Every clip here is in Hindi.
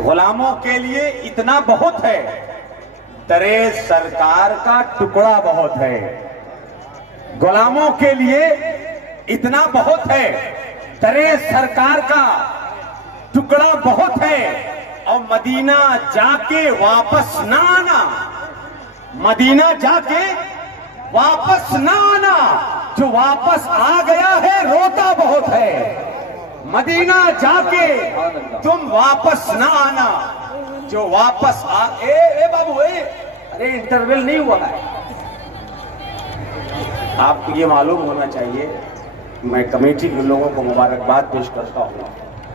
गुलामों के लिए इतना बहुत है, दरे सरकार का टुकड़ा बहुत है। गुलामों के लिए इतना बहुत है, दरे सरकार का टुकड़ा बहुत है। और मदीना जाके वापस ना आना, मदीना जाके वापस ना आना, जो वापस आ गया है रोता बहुत है। मदीना जाके तुम वापस ना आना, जो वापस आ ए बाबू अरे इंटरवल नहीं हुआ है। आपको ये मालूम होना चाहिए, मैं कमेटी के लोगों को मुबारकबाद पेश करता हूँ।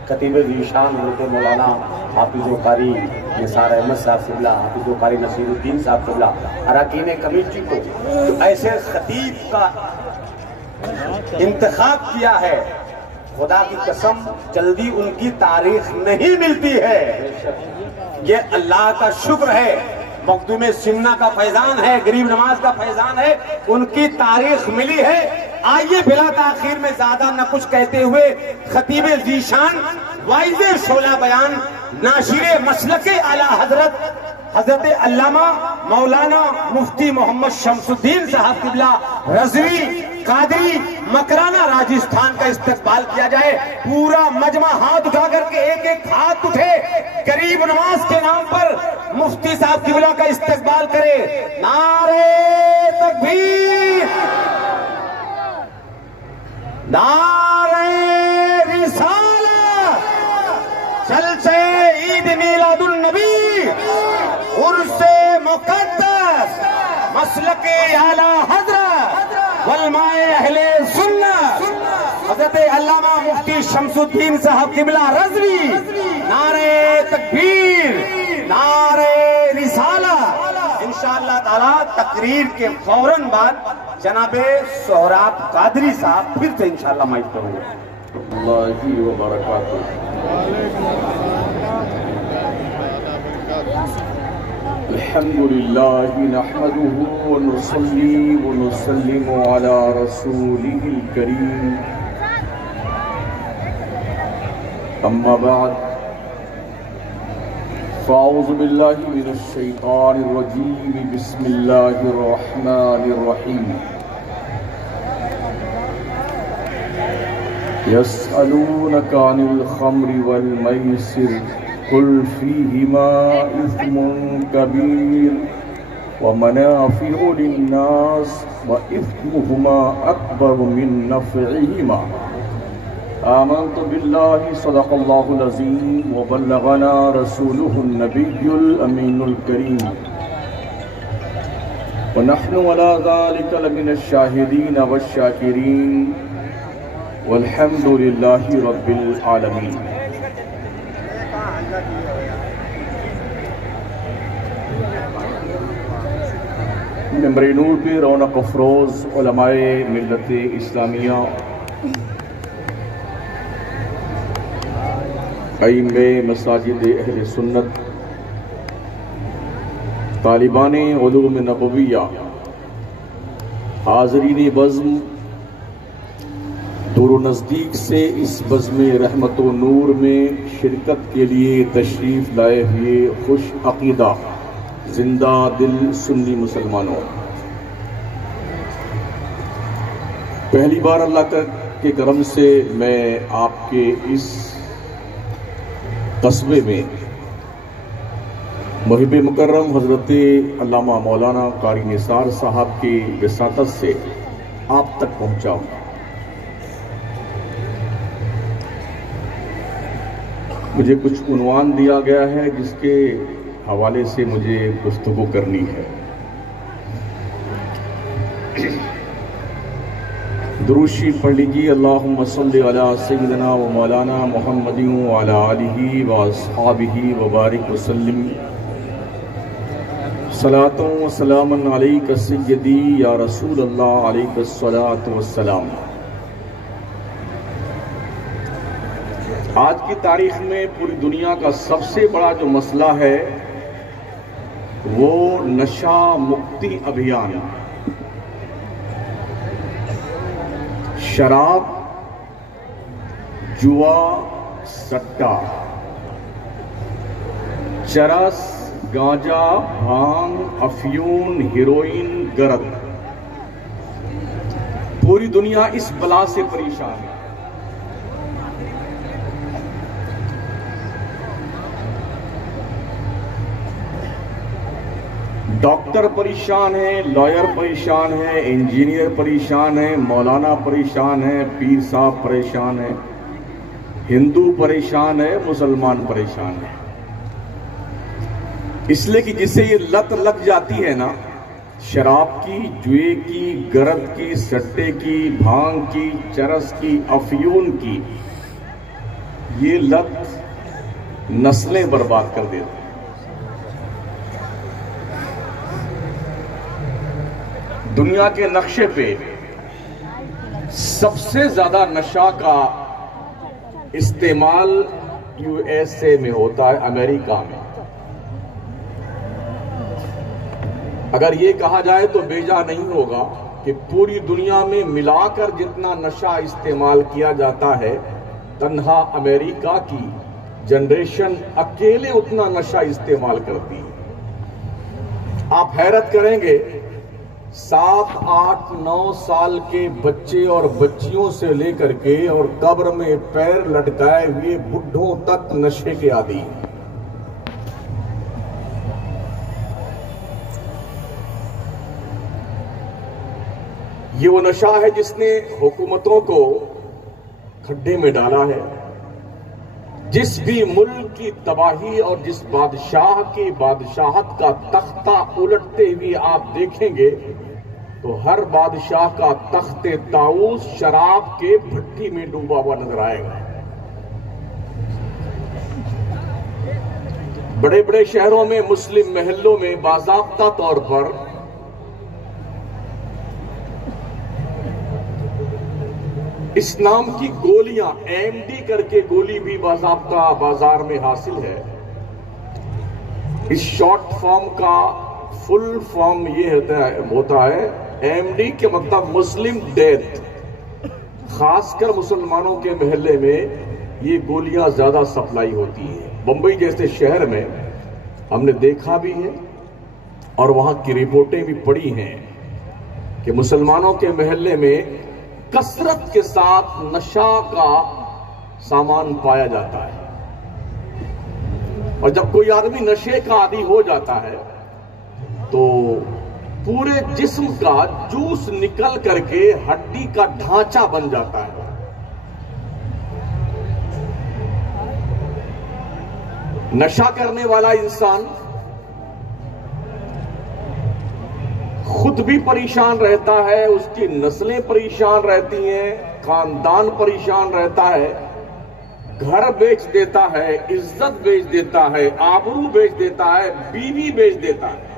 खतीब ज़ीशान हज़रत मौलाना हाफिज़ कारी निसार अहमद साहब क़िबला, हाफिज़ कारी नसीरुद्दीन साहब क़िबला, अरकान कमेटी को तो ऐसे खतीब का इंतखाब किया है, खुदा की कसम जल्दी उनकी तारीख नहीं मिलती है। ये अल्लाह का शुक्र है, मखदूम सिन्ना का फैजान है, गरीब नवाज का फैजान है, उनकी तारीख मिली है। आइए बिला ताखीर में ज्यादा न कुछ कहते हुए खतीब ज़ीशान वाइज़े शोला बयान नाशिरे मसलके आला हजरत अल्लामा मौलाना मुफ्ती मोहम्मद शमसुद्दीन साहब क़िबला रज़वी कादरी मकराना राजस्थान का इस्तकबाल किया जाए। पूरा मजमा हाथ उठा करके एक एक हाथ उठे, गरीब नवाज के नाम पर मुफ्ती साहब क़िबला का इस्तकबाल करे। नारे तकबीर, नारे रिसालत, जलसे ईद मिलादुन नबी, उर्से मुक़द्दस, मसलके आला हज़रत वलमाए अहले सुन्नत हज़रत अल्लामा मुफ्ती शमसुद्दीन साहब क़िबला रज़वी। नारे तकबीर, नारे रिसालत। इंशाअल्लाह ताला तकरीर के फौरन बाद जनाबे सोहराब कादरी साहब फिर से इंशाअल्लाह माइक करूंगा। अल्हम्दुलिल्लाह नहमदुहु व नुसल्ली व नुसल्लिमु अला रसूलिहिल करीम, अम्मा बाद, फ़ाऊज़ु बिल्लाहि मिनश शैतानिर रजीम, बिस्मिल्लाहिर रहमानिर रहीम। यस्अलूनका अनिल खम्रि वल मैसिर, कुल फ़ीहिमा इस्मुन कबीर व मनाफ़िउ लिन्नास व इस्मुहुमा अकबर मिन नफ़इहिमा। आमन्तु बिल्लाहि सदक़ल्लाहुल अज़ीम व बल्लगना रसूलुहुन नबियुल अमीनुल करीम व नहनु अला ज़ालिका लमिनश शाहिदीन वश्शाकिरीन वल्हम्दुलिल्लाहि रब्बिल आलमीन। मेंबर नूर पे रौनक अफरोज़ उलमाए मिल्लत इस्लामिया, अइम्मे मसाजिद अहले सुन्नत, तालिबान उलूम नबविया, हाज़रीन बज़्म, दूर नज़दीक से इस बज़्म रहमत व नूर में शिरकत के लिए तशरीफ़ लाए हुए खुश अक़ीदा जिंदा दिल सुन्नी मुसलमानों, पहली बार अल्लाह के करम से मैं आपके इस कस्बे में मुहिब मुकर्रम हज़रत अल्लामा मौलाना कारी निसार साहब की विसातत से आप तक पहुंचा हूं। मुझे कुछ उन्वान दिया गया है जिसके हवाले से मुझे गुफ्तगू करनी है। दुरूद शरीफ पढ़ लीजिए। अल्लाहुम्मा सल्लि अला सय्यिदिना व मौलाना मुहम्मदिन व अला आलिहि व अस्हाबिहि व बारिक व सल्लिम। सलातो व सलामन अलैका सय्यदी या रसूल अल्लाह, अलैका सलातो व सलाम। आज की तारीख में पूरी दुनिया का सबसे बड़ा जो मसला है वो नशा मुक्ति अभियान, शराब, जुआ, सट्टा, चरस, गांजा, भांग, अफयून, हीरोइन, गरद, पूरी दुनिया इस बला से परेशान है। डॉक्टर परेशान है, लॉयर परेशान है, इंजीनियर परेशान है, मौलाना परेशान है, पीर साहब परेशान है, हिंदू परेशान है, मुसलमान परेशान है। इसलिए कि जिसे ये लत लग जाती है ना, शराब की, जुए की, गरद की, सट्टे की, भांग की, चरस की, अफयून की, ये लत नस्लें बर्बाद कर देती है। दुनिया के नक्शे पे सबसे ज्यादा नशा का इस्तेमाल यूएसए में होता है, अमेरिका में। अगर ये कहा जाए तो बेजा नहीं होगा कि पूरी दुनिया में मिलाकर जितना नशा इस्तेमाल किया जाता है, तन्हा अमेरिका की जनरेशन अकेले उतना नशा इस्तेमाल करती है। आप हैरत करेंगे, 7, 8, 9 साल के बच्चे और बच्चियों से लेकर के और कब्र में पैर लटकाए हुए बुढ़ों तक नशे के आदी हैं। ये वो नशा है जिसने हुकूमतों को खड्डे में डाला है। जिस भी मुल्क की तबाही और जिस बादशाह की बादशाहत का तख्ता उलटते हुए आप देखेंगे तो हर बादशाह का तख्ते ताऊस शराब के भट्टी में डूबा हुआ नजर आएगा। बड़े बड़े शहरों में, मुस्लिम महलों में बाज़ाब्ता तौर पर इस नाम की गोलियां, एमडी करके गोली भी बाज़ाब्ता बाजार में हासिल है। इस शॉर्ट फॉर्म का फुल फॉर्म ये होता है एमडी के मतलब मुस्लिम डेथ। खासकर मुसलमानों के महल्ले में ये गोलियां ज्यादा सप्लाई होती है। बंबई जैसे शहर में हमने देखा भी है और वहां की रिपोर्टें भी पढ़ी हैं कि मुसलमानों के महल्ले में कसरत के साथ नशा का सामान पाया जाता है। और जब कोई आदमी नशे का आदी हो जाता है तो पूरे जिस्म का जूस निकल करके हड्डी का ढांचा बन जाता है। नशा करने वाला इंसान खुद भी परेशान रहता है, उसकी नस्लें परेशान रहती हैं, खानदान परेशान रहता है, घर बेच देता है, इज्जत बेच देता है, आबरू बेच देता है, बीवी बेच देता है।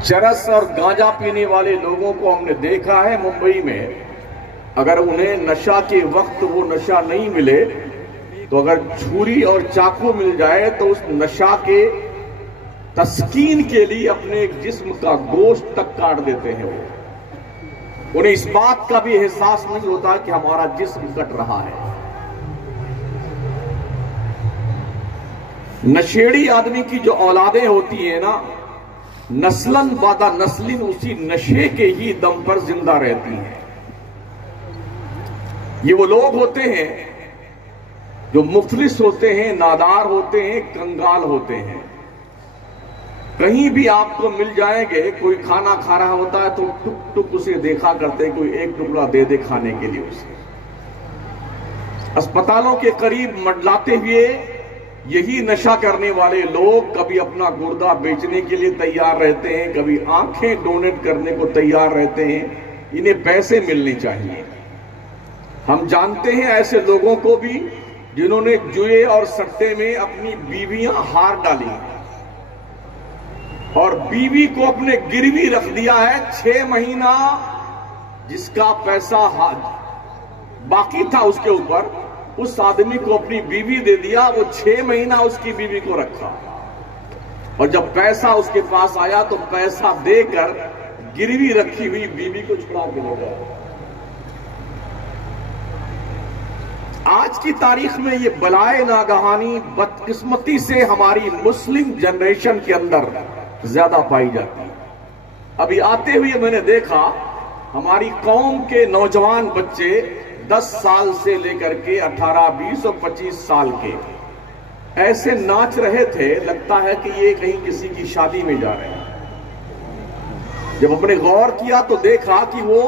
चरस और गांजा पीने वाले लोगों को हमने देखा है मुंबई में, अगर उन्हें नशा के वक्त वो नशा नहीं मिले तो अगर छुरी और चाकू मिल जाए तो उस नशा के तस्कीन के लिए अपने जिस्म का गोश्त तक काट देते हैं। वो उन्हें इस बात का भी एहसास नहीं होता कि हमारा जिस्म कट रहा है। नशेड़ी आदमी की जो औलादें होती हैं ना, नस्लन बादा नस्लिन उसी नशे के ही दम पर जिंदा रहती हैं। ये वो लोग होते हैं जो मुफलिस होते हैं, नादार होते हैं, कंगाल होते हैं। कहीं भी आपको मिल जाएंगे, कोई खाना खा रहा होता है तो टुक टुक उसे देखा करते हैं, कोई एक टुकड़ा दे दे खाने के लिए उसे। अस्पतालों के करीब मंडलाते हुए यही नशा करने वाले लोग कभी अपना गुर्दा बेचने के लिए तैयार रहते हैं, कभी आंखें डोनेट करने को तैयार रहते हैं। इन्हें पैसे मिलने चाहिए। हम जानते हैं ऐसे लोगों को भी जिन्होंने जुए और सट्टे में अपनी बीवियां हार डाली और बीवी को अपने गिरवी रख दिया है। 6 महीना जिसका पैसा बाकी था उसके ऊपर, उस आदमी को अपनी बीवी दे दिया। वो 6 महीना उसकी बीवी को रखा और जब पैसा उसके पास आया तो पैसा देकर गिरवी रखी हुई बीवी को छुड़ा के ले गया। आज की तारीख में ये बलाए नागहानी बदकिस्मती से हमारी मुस्लिम जनरेशन के अंदर ज्यादा पाई जाती है। अभी आते हुए मैंने देखा हमारी कौम के नौजवान बच्चे 10 साल से लेकर के 18, 20 और 25 साल के ऐसे नाच रहे थे, लगता है कि ये कहीं किसी की शादी में जा रहे हैं। जब अपने गौर किया तो देखा कि वो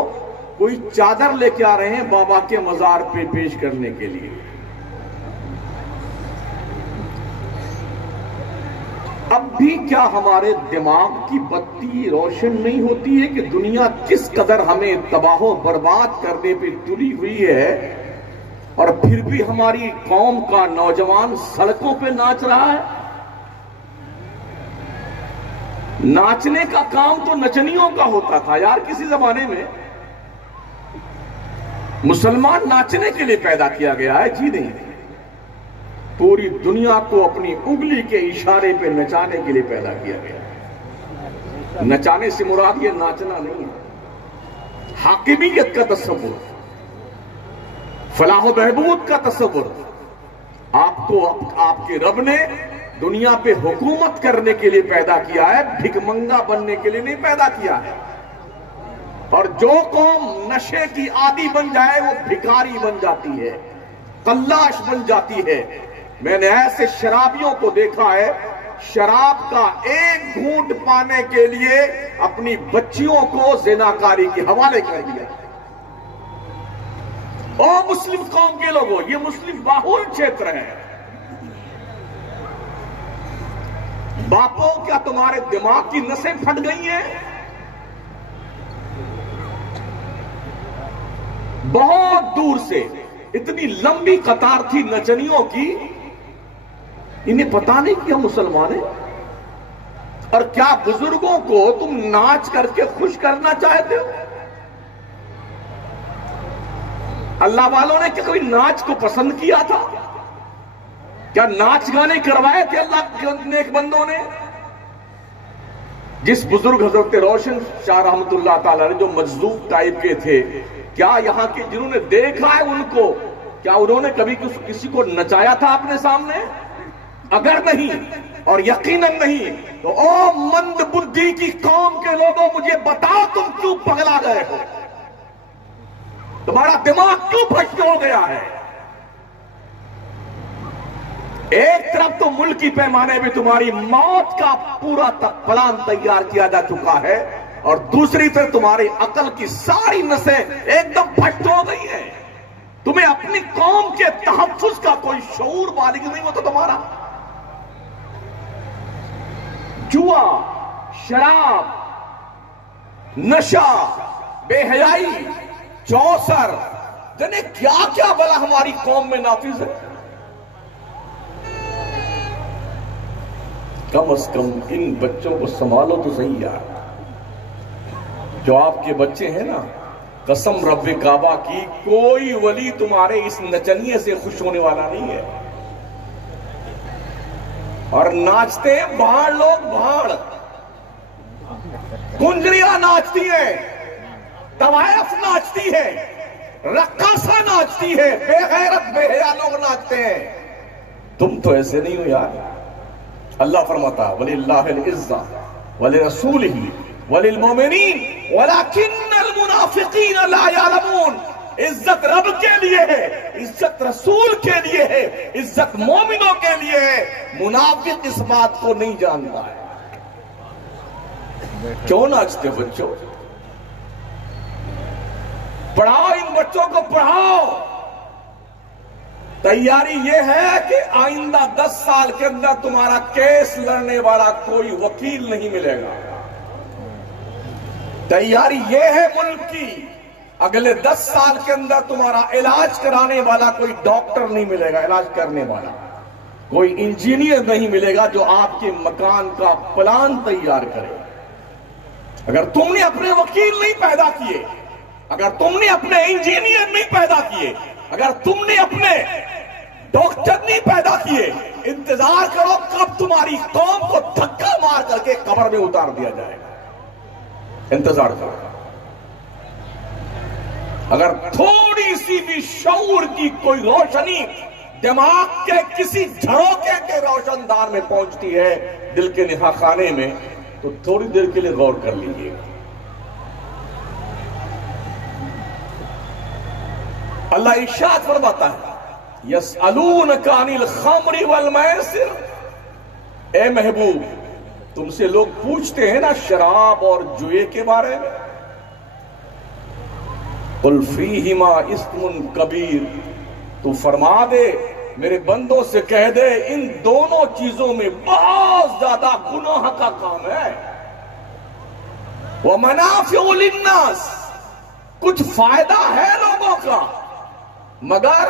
कोई चादर लेके आ रहे हैं बाबा के मजार पे पेश करने के लिए। अब भी क्या हमारे दिमाग की बत्ती रोशन नहीं होती है कि दुनिया किस कदर हमें तबाहो बर्बाद करने पे तुली हुई है, और फिर भी हमारी कौम का नौजवान सड़कों पे नाच रहा है। नाचने का काम तो नचनियों का होता था यार किसी जमाने में। मुसलमान नाचने के लिए पैदा किया गया है, जी नहीं। पूरी दुनिया को अपनी उंगली के इशारे पे नचाने के लिए पैदा किया गया। नचाने से मुराद ये नाचना नहीं है, हाकिमियत का तस्वुर, फलाह बहबूद का तस्वुर। आपको आपके रब ने दुनिया पे हुकूमत करने के लिए पैदा किया है, भिखमंगा बनने के लिए नहीं पैदा किया है। और जो कौम नशे की आदी बन जाए वो भिखारी बन जाती है, कल्लाश बन जाती है। मैंने ऐसे शराबियों को देखा है, शराब का एक घूंट पाने के लिए अपनी बच्चियों को ज़िनाकारी के हवाले कर दिया। ओ मुस्लिम कौम के लोगों, ये मुस्लिम बाहुल क्षेत्र है। बापों, क्या तुम्हारे दिमाग की नसें फट गई हैं? बहुत दूर से इतनी लंबी कतार थी नचनियों की, इन्हें पता नहीं कि हम मुसलमान हैं। और क्या बुजुर्गों को तुम नाच करके खुश करना चाहते हो? अल्लाह वालों ने क्या कोई नाच को पसंद किया था? क्या नाच गाने करवाए थे अल्लाह के नेक बंदों ने? जिस बुजुर्ग हजरत रोशन शाह रहमतुल्लाह ताला ने, जो मजलूब टाइप के थे, क्या यहां के जिन्होंने देखा है उनको, क्या उन्होंने कभी किसी को नचाया था अपने सामने? अगर नहीं, और यकीनन नहीं, तो ओ मंद बुद्धि की कौम के लोगों, मुझे बताओ तुम क्यों पगला गए हो? तुम्हारा दिमाग क्यों भ्रष्ट हो गया है? एक तरफ तो मुल्की पैमाने में तुम्हारी मौत का पूरा प्लान तैयार किया जा चुका है, और दूसरी तरफ तुम्हारी अकल की सारी नसें एकदम भ्रष्ट हो गई है। तुम्हें अपनी कौम के तहफ्फुज़ का कोई शऊर बालिग नहीं होता तुम्हारा। जुआ, शराब, नशा, बेहयाई, चौसर, जने क्या क्या भला हमारी कौम में नाफिज है। कम से कम इन बच्चों को संभालो तो सही यार। जो आपके बच्चे हैं ना, कसम रब्बे काबा की, कोई वली तुम्हारे इस नचनिए से खुश होने वाला नहीं है। और नाचते हैं भाड़ लोग, भाड़, कुंजरियां नाचती है, तवायफ नाचती है, रक्कासा नाचती है, बेगैरत बेहया लोग नाचते हैं। तुम तो ऐसे नहीं हो यार। अल्लाह फरमाता वलिल्लाहिल इज्जा वलिरसूलिही वलिलमुमिनीन वलाकिन्नल मुनाफिकीन ला यअलमून। इज्जत रब के लिए है, इज्जत रसूल के लिए है, इज्जत मोमिनों के लिए है। मुनाफिक इस बात को नहीं जानता है। क्यों नाचते बच्चों? पढ़ाओ, इन बच्चों को पढ़ाओ। तैयारी यह है कि आइंदा 10 साल के अंदर तुम्हारा केस लड़ने वाला कोई वकील नहीं मिलेगा। तैयारी यह है मुल्क की, अगले 10 साल के अंदर तुम्हारा इलाज कराने वाला कोई डॉक्टर नहीं मिलेगा, इलाज करने वाला कोई इंजीनियर नहीं मिलेगा जो आपके मकान का प्लान तैयार करे। अगर तुमने अपने वकील नहीं पैदा किए, अगर तुमने अपने इंजीनियर नहीं पैदा किए, अगर तुमने अपने डॉक्टर नहीं पैदा किए, इंतजार करो कब तुम्हारी कौम को धक्का मार करके कब्र में उतार दिया जाएगा। इंतजार करो। अगर थोड़ी सी भी शऊर की कोई रोशनी दिमाग के किसी झरोके के रोशनदान में पहुंचती है, दिल के निहाखाने में, तो थोड़ी देर के लिए गौर कर लीजिएगा। अल्लाह इरशाद फरमाता है, यसअलूनका अनिल खम्रि वल मैसिर, ए महबूब तुमसे लोग पूछते हैं ना शराब और जुए के बारे में, कुल फीहिमा इस्मुन कबीर, तू फरमा दे मेरे बंदों से कह दे इन दोनों चीजों में बहुत ज्यादा गुनाह का काम है। व मनाफिउ लिन्नास, कुछ फायदा है लोगों का, मगर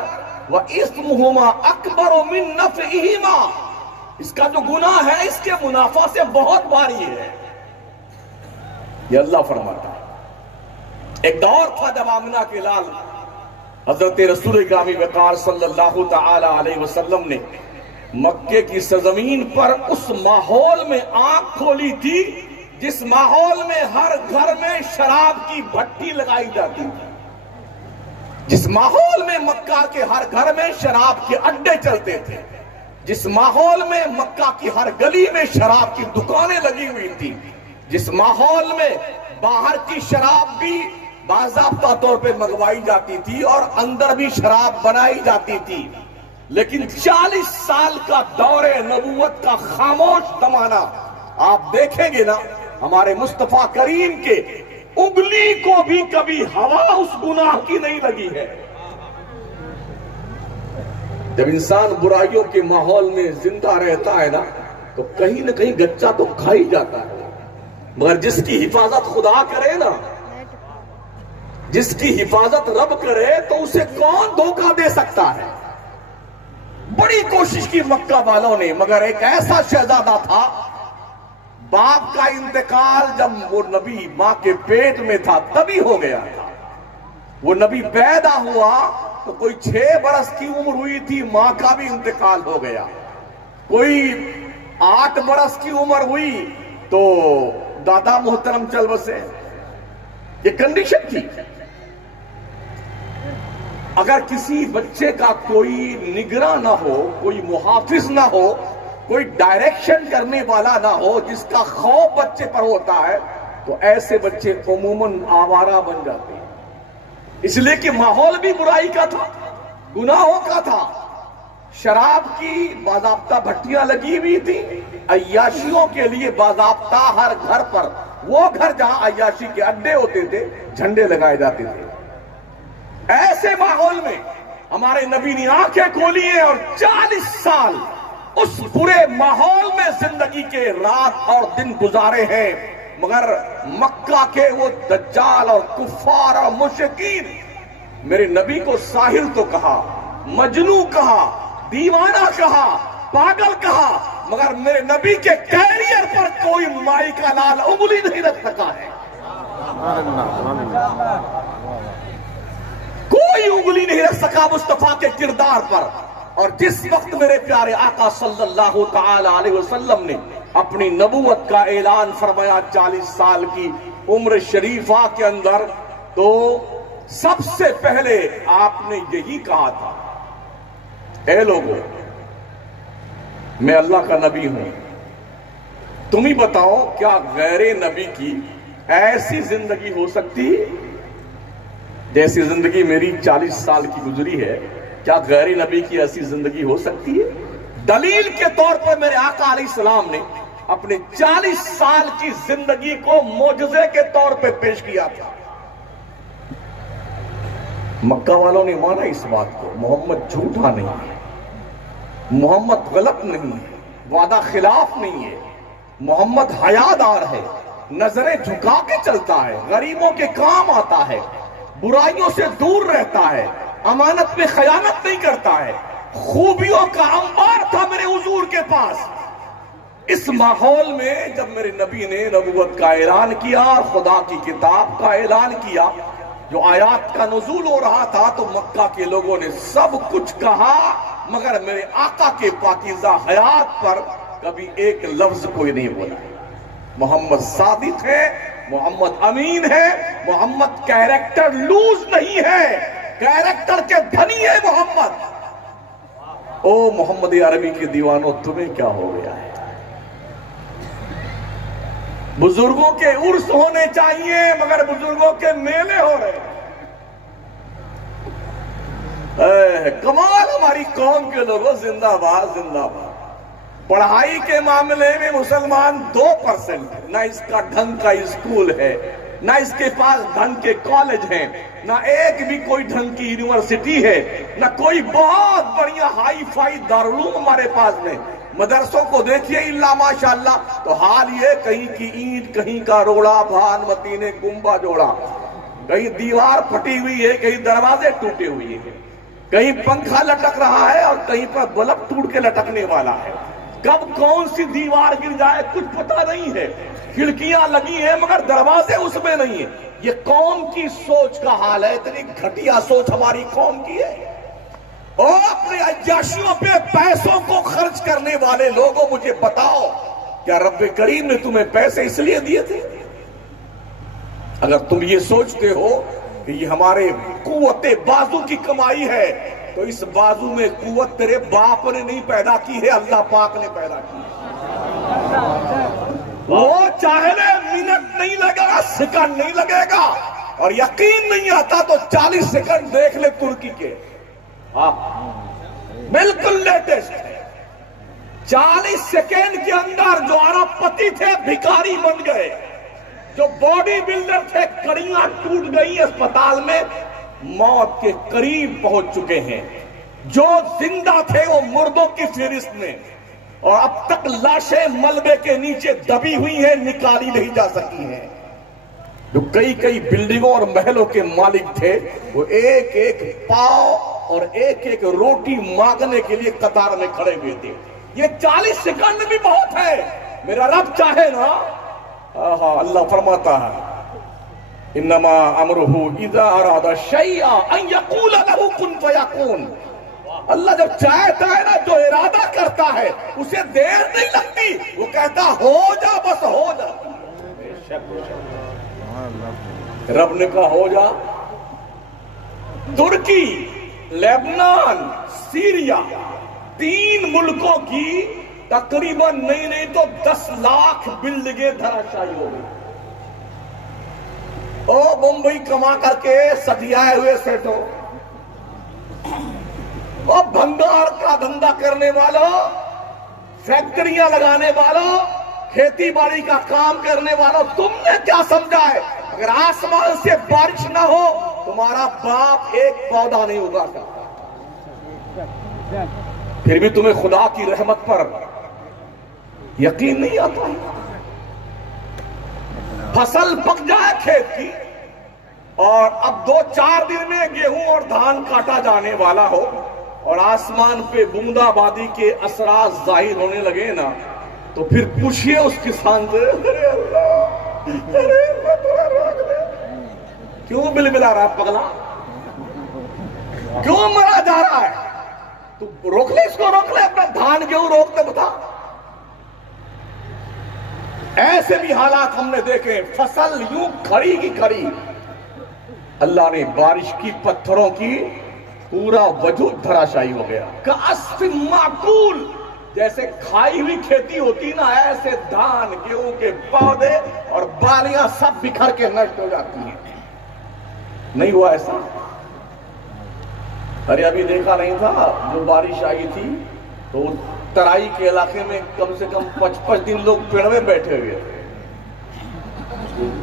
व इस्मुहुमा अकबर मिन नफ़इहिमा, इसका जो गुनाह है इसके मुनाफा से बहुत भारी है। ये अल्लाह फरमाता है। एक दौर था जब आमिना के लाल हजरत रसूल ग्रामी वक़ार सल्लल्लाहु तआला अलैहि वसल्लम ने मक्के की सरजमीन पर उस माहौल में आंख खोली थी जिस माहौल में हर घर में शराब की भट्टी लगाई जाती थी, जिस माहौल में मक्का के हर घर में शराब के अड्डे चलते थे, जिस माहौल में मक्का की हर गली में शराब की दुकानें लगी हुई थी, जिस माहौल में बाहर की शराब भी बाज़ाब्ता तौर पे मंगवाई जाती थी और अंदर भी शराब बनाई जाती थी, लेकिन 40 साल का दौरे नबूवत का खामोश जमाना आप देखेंगे ना, हमारे मुस्तफा करीम के उंगली को भी कभी हवा उस गुनाह की नहीं लगी है। जब इंसान बुराइयों के माहौल में जिंदा रहता है ना, तो कहीं ना कहीं गच्चा तो खा ही जाता है, मगर जिसकी हिफाजत खुदा करे ना, जिसकी हिफाजत रब करे, तो उसे कौन धोखा दे सकता है। बड़ी कोशिश की मक्का वालों ने, मगर एक ऐसा शहजादा था, बाप का इंतकाल जब वो नबी मां के पेट में था तभी हो गया था। वो नबी पैदा हुआ तो कोई 6 बरस की उम्र हुई थी, मां का भी इंतकाल हो गया। कोई 8 बरस की उम्र हुई तो दादा मोहतरम चल बसे। ये कंडीशन थी। अगर किसी बच्चे का कोई निगरां ना हो, कोई मुहाफिज ना हो, कोई डायरेक्शन करने वाला ना हो, जिसका खौफ बच्चे पर होता है, तो ऐसे बच्चे अमूमन आवारा बन जाते हैं। इसलिए कि माहौल भी बुराई का था, गुनाहों का था। शराब की बाज़ाब्ता भट्टियां लगी हुई थी, अय्याशियों के लिए बाज़ाब्ता हर घर पर, वो घर जहां अय्याशी के अड्डे होते थे, झंडे लगाए जाते थे। ऐसे माहौल में हमारे नबी ने आंखें खोली हैं और 40 साल उस बुरे माहौल में जिंदगी के रात और दिन गुजारे हैं, मगर मक्का के वो दज्जाल और कुफ्फार और मुशरिकीन मेरे नबी को साहिर तो कहा, मजनू कहा, दीवाना कहा, पागल कहा, मगर मेरे नबी के कैरियर पर कोई माई का लाल उंगली नहीं रख सका है। कोई उंगली नहीं रख सका मुस्तफा के किरदार पर। और जिस वक्त मेरे प्यारे आका सल्लल्लाहु तआला अलैहि वसल्लम ने अपनी नबूवत का ऐलान फरमाया 40 साल की उम्र शरीफा के अंदर, तो सबसे पहले आपने यही कहा था, ऐ लोगों, मैं अल्लाह का नबी हूं, तुम ही बताओ क्या गैरे नबी की ऐसी जिंदगी हो सकती जैसी जिंदगी मेरी 40 साल की गुजरी है? क्या गैर नबी की ऐसी जिंदगी हो सकती है? दलील के तौर पर मेरे आका अलैहिस्सलाम ने अपने 40 साल की जिंदगी को मोजज़े के तौर पे पेश किया था। मक्का वालों ने माना इस बात को, मोहम्मद झूठा नहीं है, मोहम्मद गलत नहीं है, वादा खिलाफ नहीं है, मोहम्मद हयादार है, नजरें झुका के चलता है, गरीबों के काम आता है, बुराइयों से दूर रहता है, अमानत में खयानत नहीं करता है, खूबियों का अंबार था मेरे हुजूर के पास। इस माहौल में जब मेरे नबी ने नबूवत का ऐलान किया और खुदा की किताब का ऐलान किया, जो आयात का नुज़ूल हो रहा था, तो मक्का के लोगों ने सब कुछ कहा, मगर मेरे आका के पाकीज़ा हयात पर कभी एक लफ्ज कोई नहीं बोला। मोहम्मद सादिक है, मोहम्मद अमीन है, मोहम्मद कैरेक्टर लूज नहीं है, कैरेक्टर के धनी है मोहम्मद। ओ मोहम्मद अरबी के दीवानों, तुम्हें क्या हो गया है? बुजुर्गों के उर्स होने चाहिए, मगर बुजुर्गों के मेले हो रहे हैं। कमाल हमारी कौम के लोगों, जिंदाबाद जिंदाबाद। पढ़ाई के मामले में मुसलमान 2%, ना इसका ढंग का स्कूल है, ना इसके पास ढंग के कॉलेज हैं, ना एक भी कोई ढंग की यूनिवर्सिटी है, ना कोई बहुत बढ़िया हाई फाई दारुल हमारे पास में। मदरसों को देखिए इल्ला माशाअल्लाह, तो हाल ये कहीं की ईंट, कहीं का रोड़ा, भानमती ने गुम्बा जोड़ा, कहीं दीवार फटी हुई है, कहीं दरवाजे टूटे हुए हैं, कहीं पंखा लटक रहा है और कहीं पर बल्ब टूट के लटकने वाला है। कब कौन सी दीवार गिर जाए कुछ पता नहीं है। खिड़कियां लगी हैं मगर दरवाजे उसमें नहीं है। ये कौम की सोच का हाल है। इतनी घटिया सोच हमारी कौम की है। और अपने अय्याशियों पे पैसों को खर्च करने वाले लोगों, मुझे बताओ, क्या रब्बे करीम ने तुम्हें पैसे इसलिए दिए थे? अगर तुम ये सोचते हो कि ये हमारे कुव्वते बाजू की कमाई है, तो इस बाजू में कुव्वत तेरे बाप ने नहीं पैदा की है, अल्लाह पाक ने पैदा की है। वो चाहने मिनट नहीं लगेगा, सेकंड नहीं लगेगा, और यकीन नहीं आता तो 40 सेकंड देख ले तुर्की के, बिल्कुल लेटेस्ट। 40 सेकंड के अंदर जो अरबपति थे भिखारी बन गए, जो बॉडी बिल्डर थे कड़ियां टूट गई, अस्पताल में मौत के करीब पहुंच चुके हैं, जो जिंदा थे वो मुर्दों की फहरिस्त में, और अब तक लाशें मलबे के नीचे दबी हुई हैं, निकाली नहीं जा सकी हैं। जो कई कई बिल्डिंगों और महलों के मालिक थे, वो एक एक पाव और एक एक रोटी मांगने के लिए कतार में खड़े हुए थे। ये 40 सेकंड भी बहुत है। मेरा रब चाहे ना, अल्लाह फरमाता है, इन्नमा अमरुहु इज़ा अरादा शैअन अन यक़ूल लहू कुन फयकून। अल्लाह जब चाहता है ना, जो इरादा करता है उसे देर नहीं लगती, वो कहता हो जा, बस हो जा। रब ने कहा हो जा। तुर्की, लेबनान, सीरिया, 3 मुल्कों की तकरीबन नहीं तो 10 लाख बिल्डिंगें धराशायी हो गई। ओ मुंबई कमा करके सटियाए हुए सेठों, ओ भंगार का धंधा करने वालों, फैक्ट्रियां लगाने वालों, खेती बाड़ी का काम करने वालों, तुमने क्या समझा है? अगर आसमान से बारिश ना हो, तुम्हारा बाप एक पौधा नहीं उगा सकता। फिर भी तुम्हें खुदा की रहमत पर यकीन नहीं आता है। फसल पक जाए खेत की, और अब 2-4 दिन में गेहूं और धान काटा जाने वाला हो, और आसमान पे बूंदाबांदी के असरात जाहिर होने लगे ना, तो फिर पूछिए उस किसान से, अरे अल्लाह थोड़ा रोक ले। क्यों बिलबिला रहा है पगला? क्यों मरा जा रहा है? तू रोक ले, इसको रोक ले, अपना धान गेहूं रोक दे, बता। ऐसे भी हालात हमने देखे, फसल यूं खड़ी की खड़ी। अल्लाह ने बारिश की, पत्थरों की, पूरा वजूद धराशायी हो गया। कास्फिन माकूल, जैसे खाई हुई खेती होती ना, ऐसे धान गेहूं के पौधे और बालियां सब बिखर के नष्ट हो जाती हैं। नहीं हुआ ऐसा? अरे अभी देखा नहीं था, जो बारिश आई थी तो तराई के इलाके में कम से कम 5-5 दिन लोग पेड़ में बैठे हुए थे।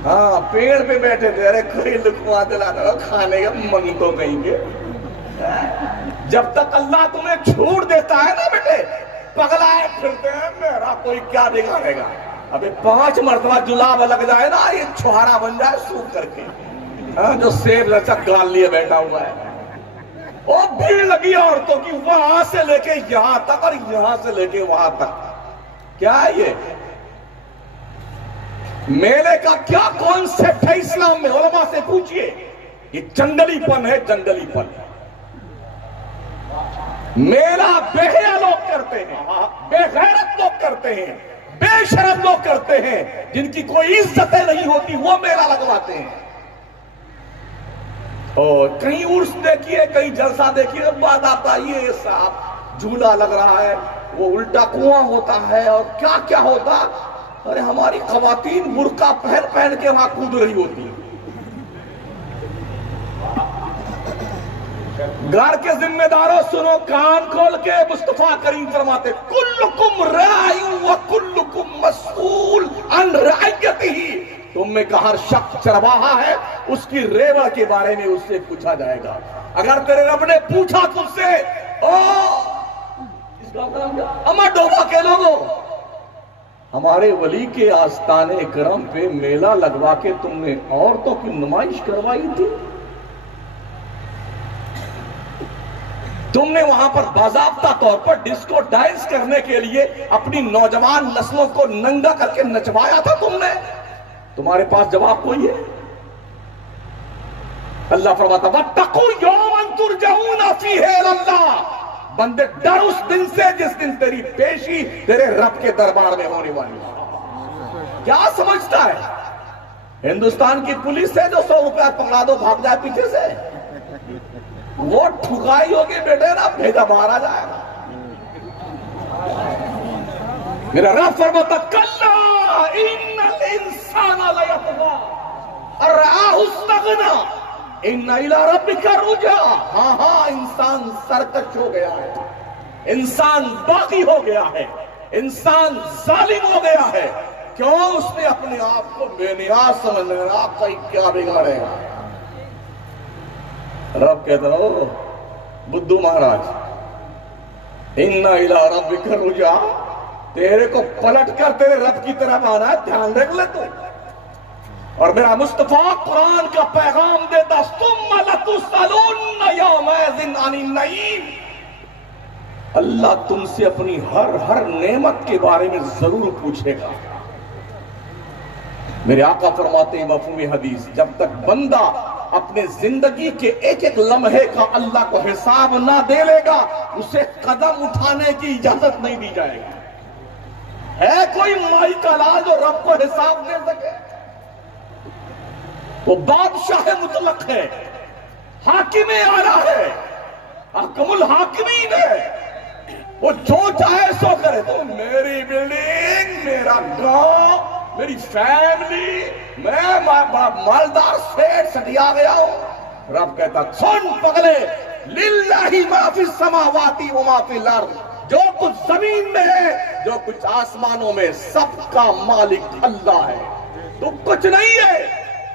हाँ, पेड़ पे बैठे थे। अरे कोई लुकवा दिलाना खाने का मन तो कहीं के। जब तक अल्लाह तुम्हें छूट देता है ना बेटे, पगलाए फिरते हैं, मेरा कोई क्या दिखाएगा। अबे 5 मरतबा जुलाब लग जाए ना, ये छुहारा बन जाए सूख करके। हाँ, जो सेब लचक गाल लिए बैठा हुआ है। और भीड़ लगी औरतों की, वहां से लेके यहां तक और यहां से लेके वहां तक। क्या है ये मेले का? क्या कॉन्सेप्ट है इस्लाम में? उलमा से पूछिए। ये जंगलीपन है, जंगलीपन। मेला बेहया लोग करते हैं, बेगैरत लोग करते हैं, बेशरम लोग करते हैं, जिनकी कोई इज्जतें नहीं होती, वो मेला लगवाते हैं। और कहीं उर्स देखिए, कहीं जलसा देखिए, बाद आता ये साहब झूला लग रहा है, वो उल्टा कुआं होता है और क्या क्या होता। अरे हमारी खवातीन बुर्का पहन पहन के वहां कूद रही होती है। घर के जिम्मेदारों सुनो, कान खोल के, मुस्तफा करीम फरमाते कुल्लुकुम रायु व कुल्लुकुम मसऊल अन रअयतिही। तुम में का हर शख्स चरवाहा है, उसकी रेवड़ के बारे में उससे पूछा जाएगा। अगर तेरे रब ने पूछा तुझसे, ओ इसका नाम क्या, अमा डोबा के लोगों, हमारे वली के आस्ताने करम पे मेला लगवा के तुमने औरतों की नुमाइश करवाई थी, तुमने वहां पर बाज़ाब्ता तौर पर डिस्को डांस करने के लिए अपनी नौजवान नस्लों को नंगा करके नचवाया था तुमने, तुम्हारे पास जवाब कोई है? अल्लाह फरमाता वत्तकू यौमन तुरजऊना फीही इलल्लाह, बंदे डर उस दिन से जिस दिन तेरी पेशी तेरे रब के दरबार में होने वाली है। क्या समझता है हिंदुस्तान की पुलिस है जो 100 रुपया पकड़ा दो भाग जाए पीछे से, वो ठुकाई होगी बेटे ना, भेजा बाहर आ जाएगा। मेरा रब फरमाता कल्ला इन्नल इंसाना लयतगा अर्राहु इस्तगना इन्ना इला रब्बिका रुजा। हाँ हाँ, इंसान सरकश हो गया है, इंसान बागी हो गया है, इंसान जालिम हो गया है। क्यों? उसने अपने आप को बेनियाज समझ लिया, आपका क्या बिगाड़ेगा। रब कहता हो बुद्धू महाराज इन्ना इला रब्बिका रुजा, तेरे को पलट कर तेरे रब की तरफ आना है, ध्यान रख ले तू। और मेरा मुस्तफा कुरान का पैगाम देता सुम्मा लतुसअलुन्ना यौमइज़िन अनिन नईम, अल्लाह तुमसे अपनी हर नेमत के बारे में जरूर पूछेगा। मेरे आका फरमाते हैं मफ़हूम हदीस, जब तक बंदा अपने जिंदगी के एक एक लम्हे का अल्लाह को हिसाब ना दे लेगा, उसे कदम उठाने की इजाजत नहीं दी जाएगी। है कोई माई का लाल जो रब को हिसाब दे सके? वो बादशाह मुतलक है, हाकिम आला है, हकमुल हाकिमीन है, वो जो चाहे सो करे। तो मेरी बिल्डिंग, मेरा गांव, मेरी फैमिली, मैं मालदार सेठ सटिया गया हूं। रब कहता सुन पगले, लिल्लाहि मा फिस समावाति व मा फिल अर्द, जो कुछ जमीन में है, जो कुछ आसमानों में, सबका मालिक अल्लाह है, तो कुछ नहीं है।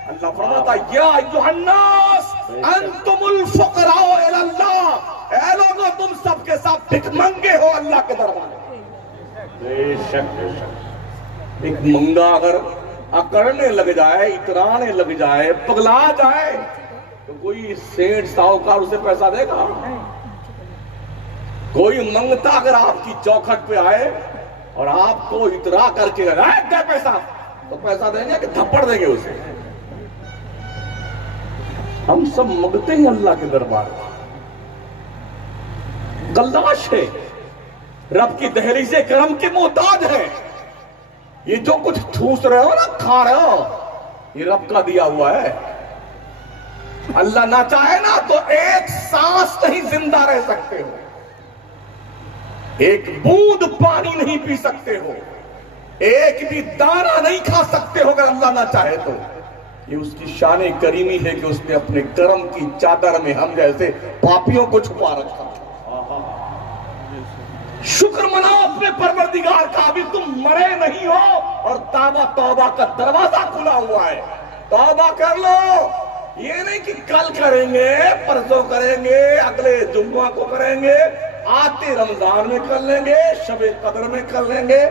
अल्लाह फरमाता या अय्युहन्नास अंतुमुल फुकराउ इलल्लाह, ऐ लोगों तुम सबके सब भिखमंगे हो अल्लाह के दरबार में। बेशक एक मंगा अगर अकड़ने लग जाए, इतराने लग जाए, पगला जाए, तो कोई सेठ साहूकार उसे पैसा देगा? कोई मंगता अगर आपकी चौखट पे आए और आपको इतरा करके दे पैसा, तो पैसा देंगे कि थप्पड़ देंगे उसे? हम सब मंगते हैं अल्लाह के दरबार में, गल्लाश है, रब की दहलीज़े करम के मोहताज है। ये जो कुछ ठूस रहे हो ना, खा रहे हो, ये रब का दिया हुआ है। अल्लाह ना चाहे ना तो एक सांस नहीं जिंदा रह सकते हो, एक बूंद पानी नहीं पी सकते हो, एक भी दाना नहीं खा सकते हो अगर अल्लाह ना चाहे तो। ये उसकी शान करीमी है कि उसने अपने करम की चादर में हम जैसे पापियों को छुपा रखा। शुक्र मनाओ अपने परवरदिगार का, अभी तुम मरे नहीं हो और तौबा का दरवाजा खुला हुआ है। तौबा कर लो, ये नहीं कि कल करेंगे, परसों करेंगे, अगले जुम्मा को करेंगे, आते रमजान में कर लेंगे, शबे कदर में कर लेंगे।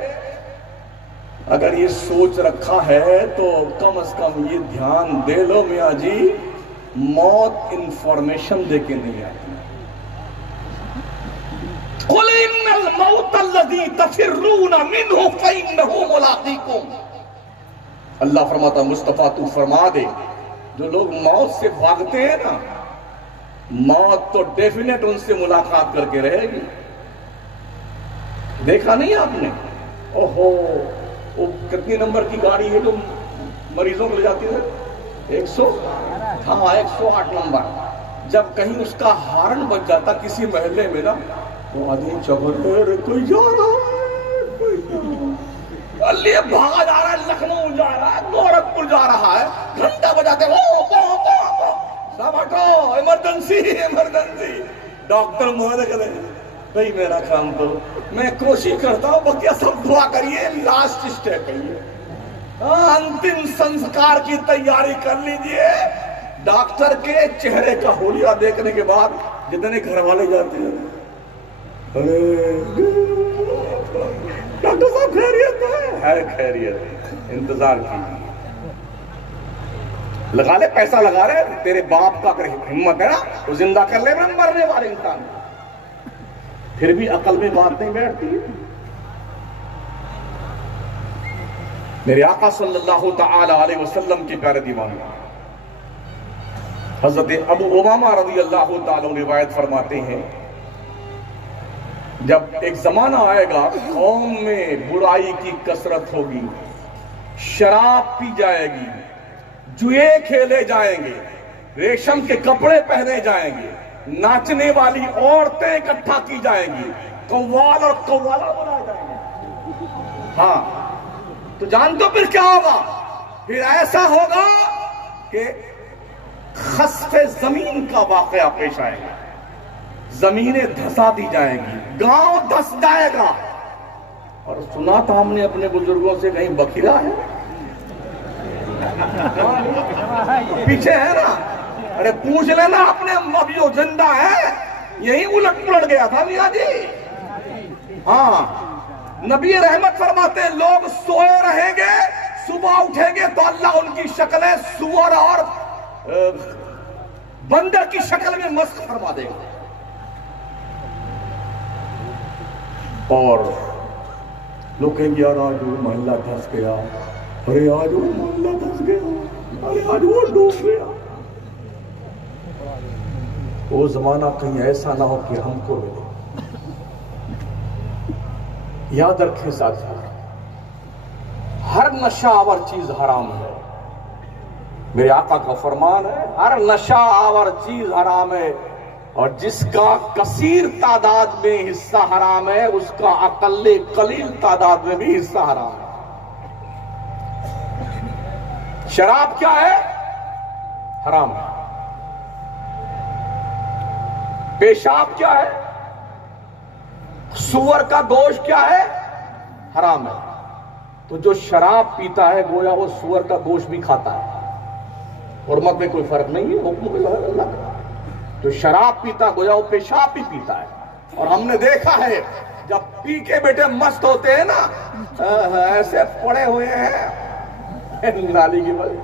अगर ये सोच रखा है तो कम से कम ये ध्यान दे लो मियाँ जी, मौत इंफॉर्मेशन देके नहीं आती। कुल इन्नल मौतल्लज़ी तफिर्रूना मिन्हु फइन्नहु मुलाक़ीकुम। अल्लाह फरमाता मुस्तफा तू फरमा दे, जो लोग मौत से भागते हैं ना, मौत तो डेफिनेट उनसे मुलाकात करके रहेगी। देखा नहीं आपने? ओहो, वो कितनी नंबर की गाड़ी है जो मरीजों को ले जाती है? 100 था 108 नंबर। जब कहीं उसका हार्न बज जाता किसी महल्ले में ना, तो आदमी चबर कोई जा रहा है, अल्ले भागा जा रहा है, लखनऊ जा रहा है, गोरखपुर जा रहा है, घंटा बजाते सब हटो, इमरजेंसी इमरजेंसी। डॉक्टर महोदय कहते भाई मेरा काम तो मैं कोशिश करता हूँ, बकिया सब दुआ करिए, लास्ट स्टेप है ये, अंतिम संस्कार की तैयारी कर लीजिए। डॉक्टर के चेहरे का होलिया देखने के बाद जितने घर वाले जाते हैं, अरे डॉक्टर साहब खैरियत है खैरियत, इंतजार कीजिए, लगा ले पैसा लगा ले, तेरे बाप का अगर हिम्मत है ना तो जिंदा कर ले, मरने वाले इंसान। फिर भी अकल में बात नहीं बैठती है। मेरे आका सल्लल्लाहु तआला अलैहि वसल्लम के प्यारे दीवाने हजरत अबू उमामा रज़ी अल्लाह ताला रिवायत फरमाते हैं, जब एक जमाना आएगा कौम में बुराई की कसरत होगी, शराब पी जाएगी, जुए खेले जाएंगे, रेशम के कपड़े पहने जाएंगे, नाचने वाली औरतें इकट्ठा की जाएंगी, कव्वाल और कव्वाला बनाए जाएंगे। हाँ, तो जान दो फिर क्या होगा? फिर ऐसा होगा कि खस्ते जमीन का वाकया पेश आएगा, जमीनें धसा दी जाएंगी, गांव धस जाएगा। और सुना था हमने अपने बुजुर्गों से, कहीं बखीरा है पीछे है ना, अरे पूछ लेना अपने, अभी जो जिंदा है यही उलट पुलट गया था मियां जी। हाँ, नबी रहमत फरमाते लोग सोए रहेंगे, सुबह उठेंगे तो अल्लाह उनकी शक्लें सुअर और बंदर की शक्ल में मस्क फरमा देगा। और लोग कहेंगे यार आज वो मोहल्ला धस गया, अरे आज वो मोहल्ला धस गया, अरे आज वो डूब गया। वो जमाना कहीं ऐसा ना हो कि हमको मिले। याद रखें साथियों, हर नशा आवर चीज हराम है। मेरे आका का फरमान है, हर नशा आवर चीज हराम है, और जिसका कसीर तादाद में हिस्सा हराम है उसका अकल्ले कलील तादाद में भी हिस्सा हराम है। शराब क्या है? हराम है। पेशाब क्या है? सूअर का गोश्त क्या है? हराम है। तो जो शराब पीता है गोया वो सूअर का गोश्त भी खाता है, हुर्मत में कोई फर्क नहीं है, हुक्म में अल्लाह का। जो शराब पीता गोया वो पेशाब भी पीता है। और हमने देखा है जब पी के बेटे मस्त होते हैं ना, ऐसे पड़े हुए हैं नाली की वजह,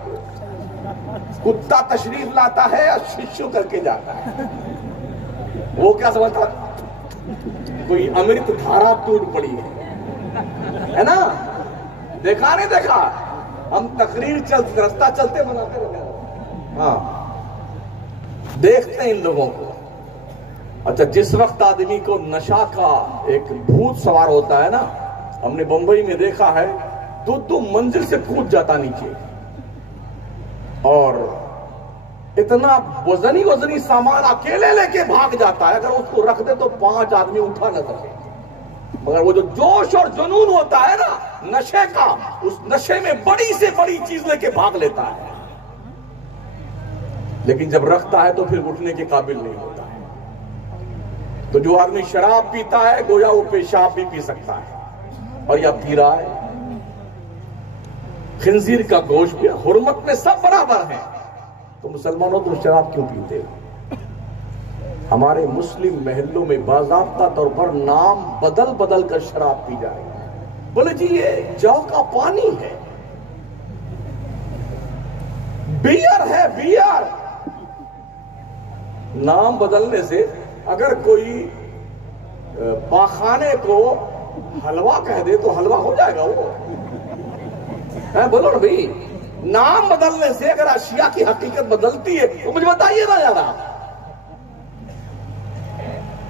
कुत्ता तशरीफ लाता है और शिशु करके जाता है। वो क्या समझता, कोई अमृत धारा टूट पड़ी है ना? देखा नहीं देखा? हम तकरीर चलते, रास्ता चलते बनाते रहते। हाँ, देखते हैं इन लोगों को। अच्छा, जिस वक्त आदमी को नशा का एक भूत सवार होता है ना, हमने बंबई में देखा है, दो मंजिल से कूद जाता नीचे, और इतना वजनी सामान अकेले लेके भाग जाता है, अगर उसको रख दे तो 5 आदमी उठा न सके। मगर वो जो जोश और जुनून होता है ना नशे का, उस नशे में बड़ी से बड़ी चीज लेके भाग लेता है, लेकिन जब रखता है तो फिर उठने के काबिल नहीं होता है। तो जो आदमी शराब पीता है गोया वो पेशाब भी पी सकता है, और या पी रहा है। खिंजीर का गोश्त भी, हुर्मत में सब बराबर है। तो मुसलमानों तो शराब क्यों पीते हो? हमारे मुस्लिम महल्लों में बाज़ाब्ता तौर पर नाम बदल बदल कर शराब पी जाए। बोले जी ये जौ का पानी है, बियर है, बियर। नाम बदलने से अगर कोई पाखाने को हलवा कह दे तो हलवा हो जाएगा वो है? बोलो ना भाई, नाम बदलने से अगर अशिया की हकीकत बदलती है तो मुझे बताइए ना यार।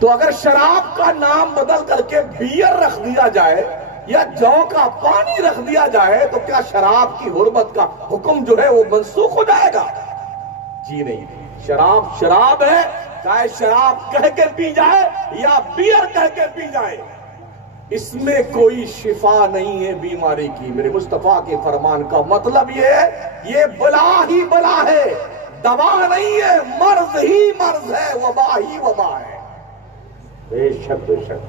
तो अगर शराब का नाम बदल करके बियर रख दिया जाए या जौ का पानी रख दिया जाए तो क्या शराब की हुर्मत का हुक्म जो है वो मनसूख हो जाएगा? जी नहीं। शराब शराब है, चाहे शराब कह के पी जाए या बियर कह के पी जाए, इसमें कोई शिफा नहीं है बीमारी की। मेरे मुस्तफा के फरमान का मतलब ये बला ही बला है, दवा नहीं है, मर्ज ही मर्ज है, वबा ही वबा है। बेशक बेशक।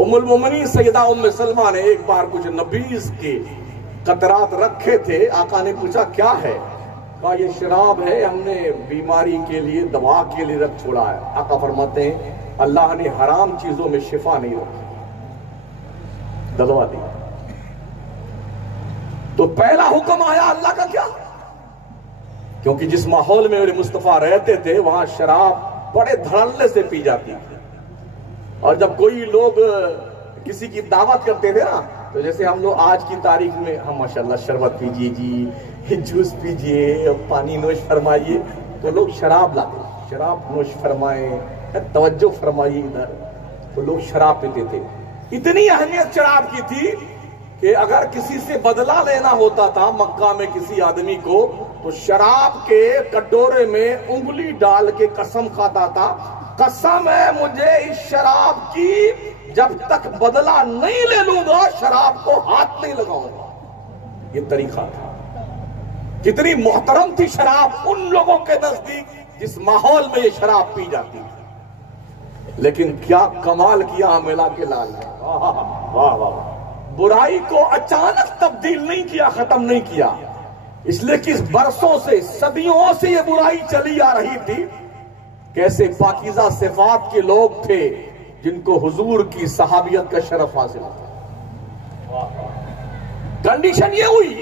उम्मुल मोमिनीन सैयदा उम्मे सलमा ने एक बार कुछ नबीज के कतरात रखे थे। आका ने पूछा क्या है? कहा ये शराब है, हमने बीमारी के लिए दवा के लिए रख छोड़ा है। आका फरमाते हैं अल्लाह ने हराम चीजों में शिफा नहीं रखी, दवा दी। तो पहला हुक्म आया अल्लाह का क्या? क्योंकि जिस माहौल में मेरे मुस्तफा रहते थे वहां शराब बड़े धड़ल्ले से पी जाती थी। और जब कोई लोग किसी की दावत करते थे ना, तो जैसे हम लोग आज की तारीख में हम माशाल्लाह शरबत पीजिए जी, जूस पीजिए, पानी नोश फरमाइए, तो लोग शराब लाते, शराब नोश फरमाए, तवज्जो फरमाइए इधर, तो लोग शराब पीते थे। इतनी अहमियत शराब की थी कि अगर किसी से बदला लेना होता था मक्का में किसी आदमी को, तो शराब के कटोरे में उंगली डाल के कसम खाता था, कसम है मुझे इस शराब की, जब तक बदला नहीं ले लूंगा शराब को हाथ नहीं लगाऊंगा। ये तरीका था। कितनी मोहतरम थी शराब उन लोगों के नजदीक जिस माहौल में ये शराब पी जाती थी। लेकिन क्या कमाल किया अमेला के लाल ने, वाह वाह। बुराई को अचानक तब्दील नहीं किया, खत्म नहीं किया, इसलिए कि बरसों से सदियों से ये बुराई चली आ रही थी। कैसे पाकीज़ा सिफात के लोग थे जिनको हुजूर की सहाबियत का शरफ हासिल था। कंडीशन ये हुई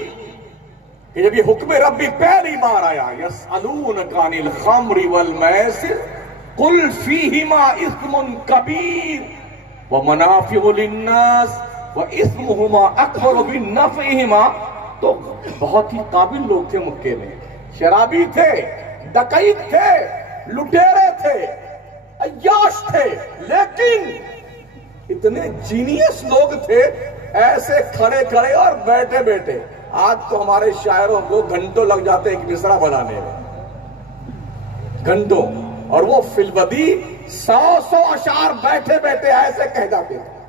कि जब ये हुक्म रब्बी पहली बार आया, यसअलूनका अनिल खम्रि वल मैसिर कुल फीहिमा इस्मुन कबीर व मनाफिउ लिन्नास व इस्मुहुमा अकबर मिन नफ़इहिमा, तो बहुत ही काबिल लोग थे मक्के में, शराबी थे, डकैत थे, लुटेरे थे, अय्याश थे, लेकिन इतने जीनियस लोग थे, ऐसे खड़े खड़े और बैठे बैठे। आज तो हमारे शायरों को घंटों लग जाते एक मिसरा बनाने में, घंटों, और वो फिलवदी 100 अशार बैठे बैठे ऐसे कह जाते थे।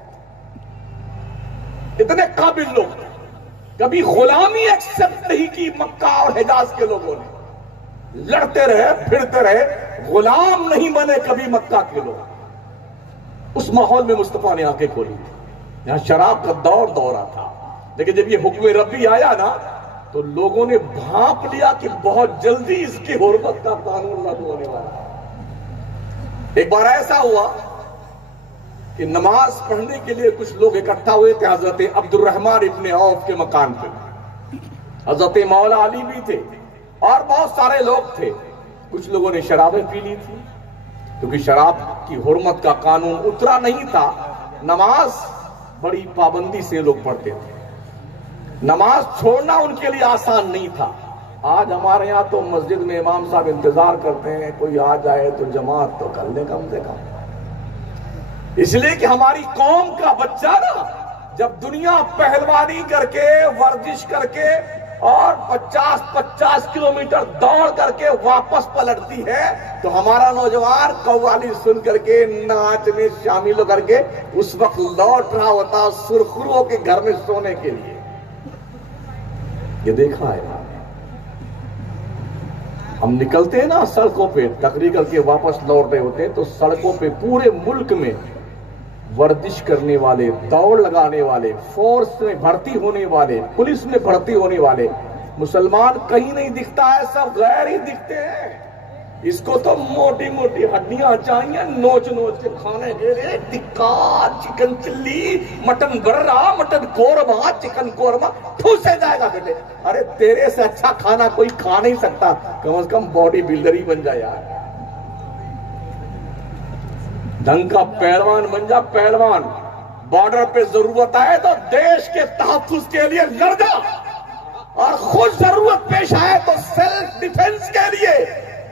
इतने काबिल लोग थे। कभी गुलामी एक्सेप्ट नहीं की मक्का और हिजाज के लोगों ने, लड़ते रहे, फिरते रहे, गुलाम नहीं बने कभी मक्का के लोग। उस माहौल में मुस्तफा ने आंखें खोली थी, यहां शराब का दौर दौरा था। लेकिन जब ये हुक्म रब्बी आया ना, तो लोगों ने भांप लिया कि बहुत जल्दी इसकी हुर्मत का कानून लागू होने वाला। एक बार ऐसा हुआ कि नमाज पढ़ने के लिए कुछ लोग इकट्ठा हुए थे हजरत अब्दुर्रहमान इब्ने औफ के मकान पे। हजरत मौला अली भी थे और बहुत सारे लोग थे। कुछ लोगों ने शराबें पी ली थी, क्योंकि शराब की हुर्मत का कानून उतरा नहीं था। नमाज बड़ी पाबंदी से लोग पढ़ते थे, नमाज छोड़ना उनके लिए आसान नहीं था। आज हमारे यहाँ तो मस्जिद में इमाम साहब इंतजार करते हैं कोई आ जाए तो जमात तो कर ले कम से कम, इसलिए कि हमारी कौम का बच्चा ना जब दुनिया पहलवानी करके, वर्जिश करके और 50-50 किलोमीटर दौड़ करके वापस पलटती है, तो हमारा नौजवान कव्वाली सुन करके नाच में शामिल होकर के उस वक्त लौट रहा होता सुरखुरों के घर में सोने के लिए। ये देखा है, हम निकलते हैं ना सड़कों पे, तकरीर करके वापस लौट रहे होते हैं, तो सड़कों पे पूरे मुल्क में वर्जिश करने वाले, दौड़ लगाने वाले, फोर्स में भर्ती होने वाले, पुलिस में भर्ती होने वाले मुसलमान कहीं नहीं दिखता है, सब गैर ही दिखते हैं। इसको तो मोटी मोटी हड्डियां चाहिए, नोच नोच के खाने के लिए, टिक्का, चिकन चिल्ली, मटन बर्रा, मटन कोरमा, चिकन कोरमा, ठूसे जाएगा बेटे। अरे तेरे से अच्छा खाना कोई खा नहीं सकता, कम से कम बॉडी बिल्डर ही बन जाए यार, ढंग का पहलवान बन जा, पहलवान। बॉर्डर पे जरूरत आए तो देश के तहफ्फुज के लिए लड़ जा, और खुद जरूरत पेश आए तो सेल्फ डिफेंस के लिए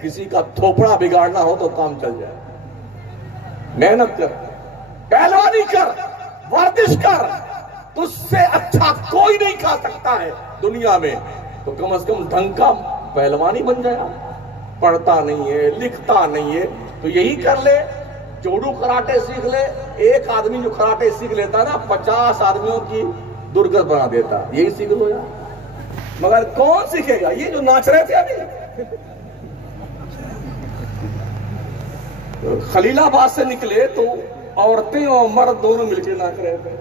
किसी का थोपड़ा बिगाड़ना हो तो काम चल जाए। मेहनत कर, पहलवानी कर, वर्जिश कर, तुझसे अच्छा कोई नहीं खा सकता है दुनिया में। तो कम से कम ढंग का पहलवानी बन जाए। पढ़ता नहीं है, लिखता नहीं है, तो यही कर ले, जोडू कराटे सीख ले। एक आदमी जो कराटे सीख लेता ना 50 आदमियों की दुर्गत बना देता। यही सीख लो यार। मगर कौन सीखेगा? ये जो नाच रहे थे अभी, खलीलाबाद से निकले तो औरतें और मर्द दोनों मिलकर नाच रहे थे।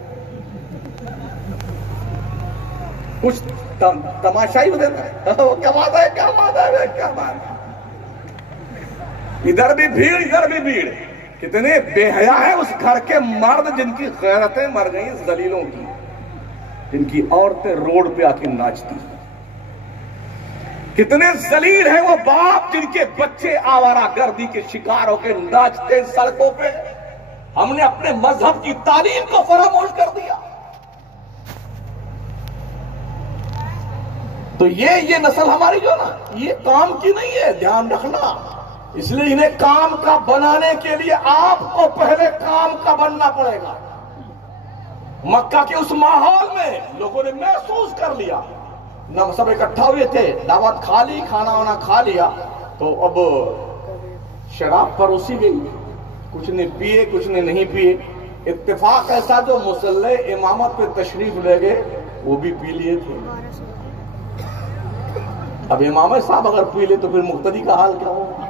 कुछ तमाशा ही बदल है। क्या बात है, क्या बात है, क्या बात है। इधर भी भीड़, इधर भी भीड़। कितने बेहया है उस घर के मर्द जिनकी गैरतें मर गई इस दलीलों की, जिनकी औरतें रोड पे आके नाचती। कितने जलील हैं वो बाप जिनके बच्चे आवारा गर्दी के शिकार होकर नाचते सड़कों पे। हमने अपने मजहब की तालीम को फरामोश कर दिया। तो ये नस्ल हमारी जो ना, ये काम की नहीं है, ध्यान रखना। इसलिए इन्हें काम का बनाने के लिए आपको पहले काम का बनना पड़ेगा। मक्का के उस माहौल में लोगों ने महसूस कर लिया, न सब इकट्ठा हुए थे, दावत खा ली, खाना वाना खा लिया, तो अब शराब परोसी गई। कुछ ने पिए, कुछ ने नहीं पिए। इत्तेफाक ऐसा जो मुसल्ले इमामत पे तशरीफ ले गए वो भी पी लिए थे। अब इमाम साहब अगर पी ले तो फिर मुक्तदी का हाल क्या होगा?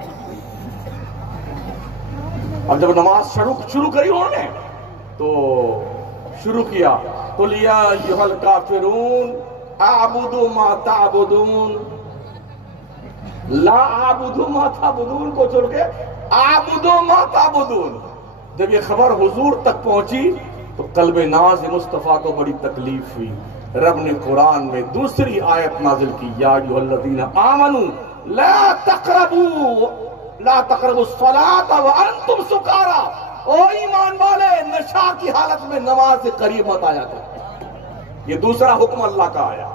अब जब नमाज शुरू करी उन्होंने तो शुरू किया, कुल या अय्युहल काफिरून आबुदु मा ताबुदून, ला आबुदु मा ताबुदून को छोड़ के आबुदु मा ताबुदून। जब ये खबर हुजूर तक पहुंची तो कल्बे नाज़ मुस्तफा को बड़ी तकलीफ हुई। रब ने कुरान में दूसरी आयत नाजिल की, या अय्युहल्लज़ीना आमनू ला तक़रबु स्सलात व अंतुम सुकारा। ओ ईमान वाले, नशा की हालत में नमाज से करीब मत आया था। ये दूसरा हुक्म अल्लाह का आया।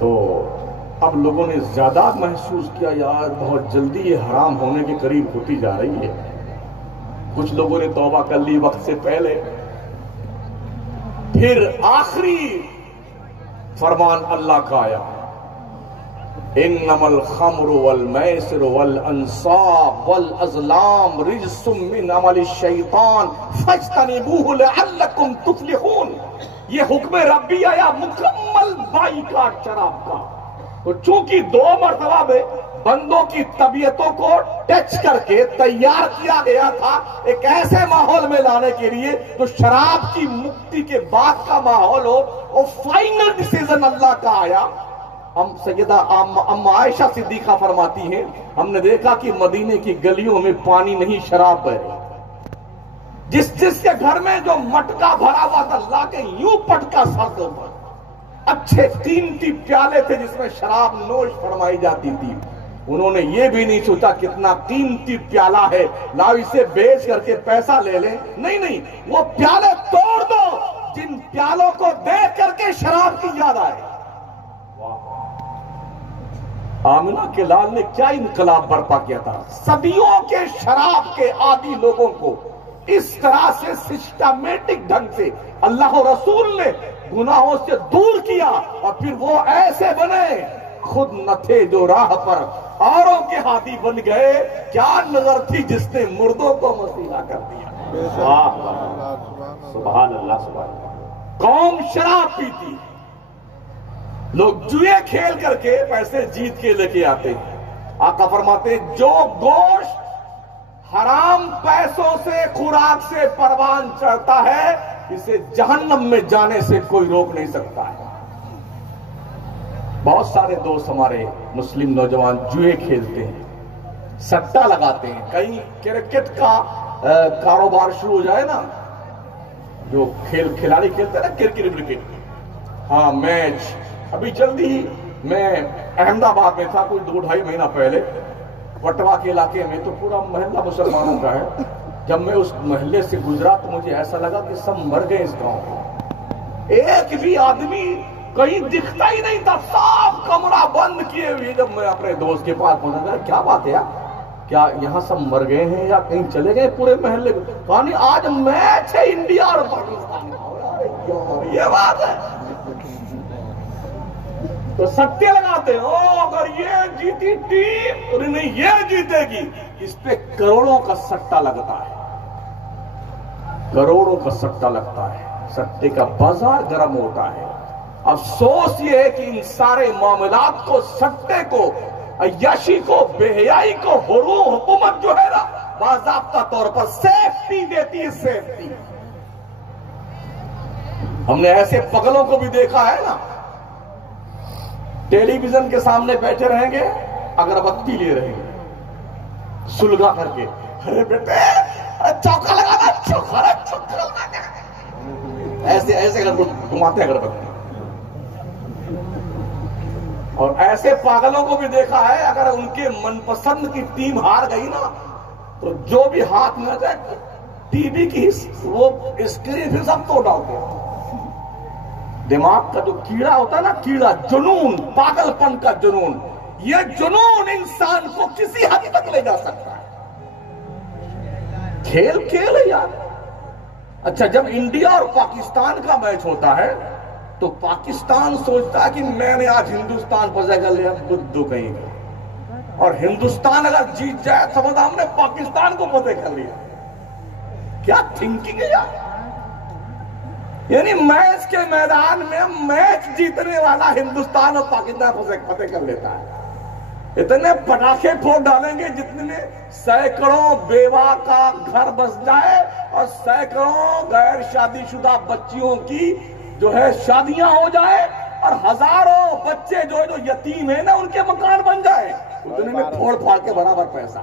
तो अब लोगों ने ज्यादा महसूस किया, यार बहुत जल्दी ये हराम होने के करीब होती जा रही है। कुछ लोगों ने तौबा कर ली वक्त से पहले। फिर आखिरी फरमान अल्लाह का आया, इन्नमल खम्रु वल मैसिरु वल अंसाब वल अज़लाम रिज्सुम मिन अमलि शैतान फज्तनिबूहु लअल्लकुम तुफ्लिहून। ये हुक्म रब्बी आया मुकम्मल बाइकाट शराब का। तो चूंकि 2 मरतबा में बंदों की तबीयतों को टच करके तैयार किया गया था एक ऐसे माहौल में लाने के लिए तो शराब की मुक्ति के बाद का माहौल हो, और फाइनल डिसीजन अल्लाह का आया। हम सैयदा अम्मा आयशा सिद्दीका फरमाती हैं, हमने देखा कि मदीने की गलियों में पानी नहीं शराब बह रही। जिसके घर में जो मटका भरा हुआ था लाके यूं पटका सर के ऊपर। अच्छे कीमती प्याले थे जिसमें शराब नोश फरमाई जाती थी। उन्होंने ये भी नहीं सोचा कितना कीमती प्याला है, लाओ इसे बेच करके पैसा ले ले। नहीं, वो प्याले तोड़ दो जिन प्यालों को देख करके शराब की याद आए। आमिना के लाल ने क्या इनकलाब बर्पा किया था। सदियों के शराब के आदी लोगों को इस तरह से सिस्टमेटिक ढंग से अल्लाह और रसूल ने गुनाहों से दूर किया, और फिर वो ऐसे बने खुद न थे जो राह पर औरों के हादी बन गए। क्या नजर थी जिसने मुर्दों को मसीहा कर दिया। सुभान अल्लाह, सुभान अल्लाह। कौम शराब पीती, लोग जुए खेल करके पैसे जीत के लेके आते हैं। आका फरमाते जो गोश्त हराम पैसों से खुराक से परवान चढ़ता है इसे जहन्नम में जाने से कोई रोक नहीं सकता है। बहुत सारे दोस्त हमारे मुस्लिम नौजवान जुए खेलते हैं, सट्टा लगाते हैं। कहीं क्रिकेट का कारोबार शुरू हो जाए ना, जो खिलाड़ी खेलते हैं ना क्रिकेट, हाँ मैच। अभी जल्दी ही मैं अहमदाबाद में था, कुछ 2-2.5 महीना पहले, वटवा के इलाके में, तो पूरा मोहल्ला मुसलमानों का है। जब मैं उस मोहल्ले से गुजरा तो मुझे ऐसा लगा कि सब मर गए इस गांव में। एक भी आदमी कहीं दिखता ही नहीं था, साफ कमरा बंद किए हुए। जब मैं अपने दोस्त के पास पहुंचा, क्या बात है यार, क्या यहाँ सब मर गए हैं या कहीं चले गए पूरे मोहल्ले को? कहा नहीं, आज मैच है इंडिया और पाकिस्तान। ये बात है। तो सट्टे लगाते हो, अगर ये जीती टीम तो नहीं ये जीतेगी, इस पे करोड़ों का सट्टा लगता है, करोड़ों का सट्टा लगता है, सट्टे का बाजार गर्म होता है। अफसोस ये है कि इन सारे मामलात को, सट्टे को, अय्याशी को, बेहयाई को हुकूमत जो है ना बाज़ाब्ता तौर पर सेफ्टी देती है, सेफ्टी। हमने ऐसे पगलों को भी देखा है ना, टेलीविजन के सामने बैठे रहेंगे, अगरबत्ती ले रहेंगे सुलगा करके, अरे बेटे चौका लगाना, चौका लगाना, ऐसे ऐसे घुमाते अगरबत्ती। और ऐसे पागलों को भी देखा है, अगर उनके मनपसंद की टीम हार गई ना, तो जो भी हाथ में जाए टीवी की वो स्क्रीन फिर सब तोड़ डालते। दिमाग का जो कीड़ा होता है ना, कीड़ा, जुनून, पागलपन का जुनून, ये जुनून इंसान को किसी हद तक ले जा सकता है। खेल खेल है यार। अच्छा, जब इंडिया और पाकिस्तान का मैच होता है तो पाकिस्तान सोचता है कि मैंने आज हिंदुस्तान पर जगह लिया, बुद्धू कहीं का, और हिंदुस्तान अगर जीत जाए समझ हमने पाकिस्तान को फतेह कर लिया। क्या थिंकिंग है यार। यानी मैच के मैदान में मैच जीतने वाला हिंदुस्तान और पाकिस्तान फतेह कर लेता है। इतने पटाखे फोड़ डालेंगे जितने में सैकड़ों बेवा का घर बस जाए और सैकड़ों गैर शादीशुदा बच्चियों की जो है शादियां हो जाए, और हजारों बच्चे जो यतीम है ना उनके मकान बन जाए, उतने में फोड़ फाड़ के बराबर पैसा।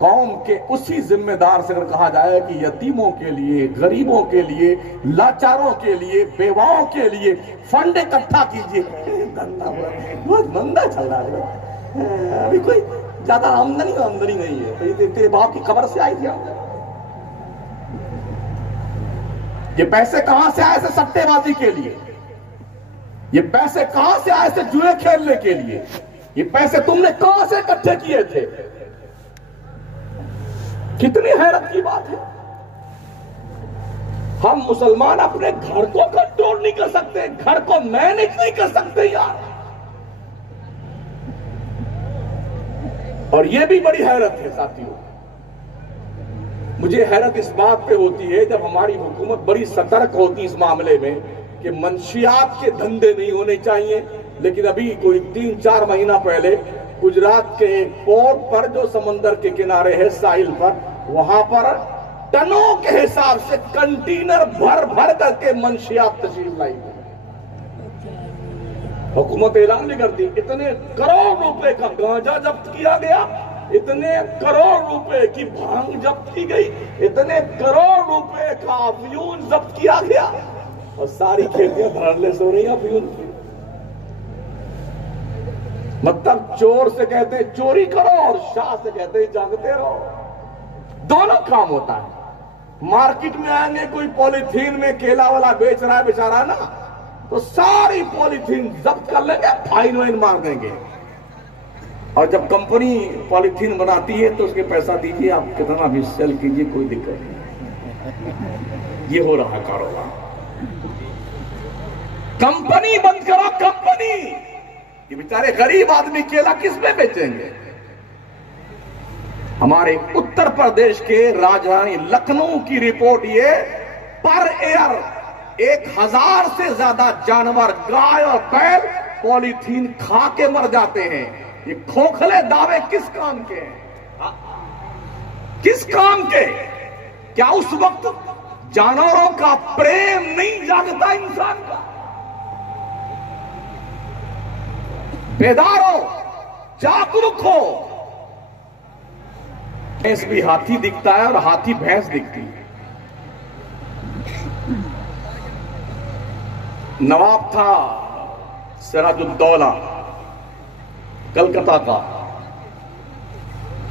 कौम के उसी जिम्मेदार से अगर कहा जाए कि यतीमों के लिए, गरीबों के लिए, लाचारों के लिए, बेवाओं के लिए फंड इकट्ठा कीजिए, धंधा बहुत मंदा चल रहा है, अभी कोई ज्यादा आमदनी नहीं है। तेरे बाप की खबर से आई थी आमदनी। ये पैसे कहां से आए थे? सट्टेबाजी के लिए। ये पैसे कहां से आए थे? जुए खेलने के लिए। ये पैसे तुमने कहां से इकट्ठे किए थे? कितनी हैरत की बात है। हम मुसलमान अपने घर को कंट्रोल नहीं कर सकते, घर को मैनेज नहीं कर सकते यार। और यह भी बड़ी हैरत है साथियों। मुझे हैरत इस बात पे होती है जब हमारी हुकूमत बड़ी सतर्क होती इस मामले में कि मंशियात के धंधे नहीं होने चाहिए, लेकिन अभी कोई 3-4 महीना पहले गुजरात के एक पोर्ट पर जो समंदर के किनारे है, साहिल पर, वहां पर टनों के हिसाब से कंटेनर भर भर करके मंशियात तशरीफ लाई। हुकूमत ऐलान भी करती, इतने करोड़ रुपए का गांजा जब्त किया गया, इतने करोड़ रुपए की भांग जब्त की गई, इतने करोड़ रुपए का अफयून जब्त किया गया, और सारी खेतियां धड़ल्ले सो रही हैं अफयून की। मतलब चोर से कहते हैं चोरी करो और शाह से कहते हैं जागते रहो। दोनों काम होता है। मार्केट में आएंगे, कोई पॉलीथीन में केला वाला बेच रहा है बेचारा ना, तो सारी पॉलीथीन जब्त कर लेंगे, फाइन वाइन मार देंगे। और जब कंपनी पॉलीथीन बनाती है तो उसके पैसा दीजिए, आप कितना भी सेल कीजिए, कोई दिक्कत नहीं। ये हो रहा कारोबार। कंपनी बंद करो, कंपनी। ये बेचारे गरीब आदमी केला किस में बेचेंगे? हमारे उत्तर प्रदेश के राजधानी लखनऊ की रिपोर्ट, ये पर एयर 1000 से ज्यादा जानवर, गाय और बैल पॉलीथीन खा के मर जाते हैं। ये खोखले दावे किस काम के हैं? किस काम के? क्या उस वक्त जानवरों का प्रेम नहीं जागता इंसान का? बेदार हो, जागरूक हो। भैंस भी हाथी दिखता है और हाथी भैंस दिखती है। नवाब था सिराजुद्दौला कलकत्ता का,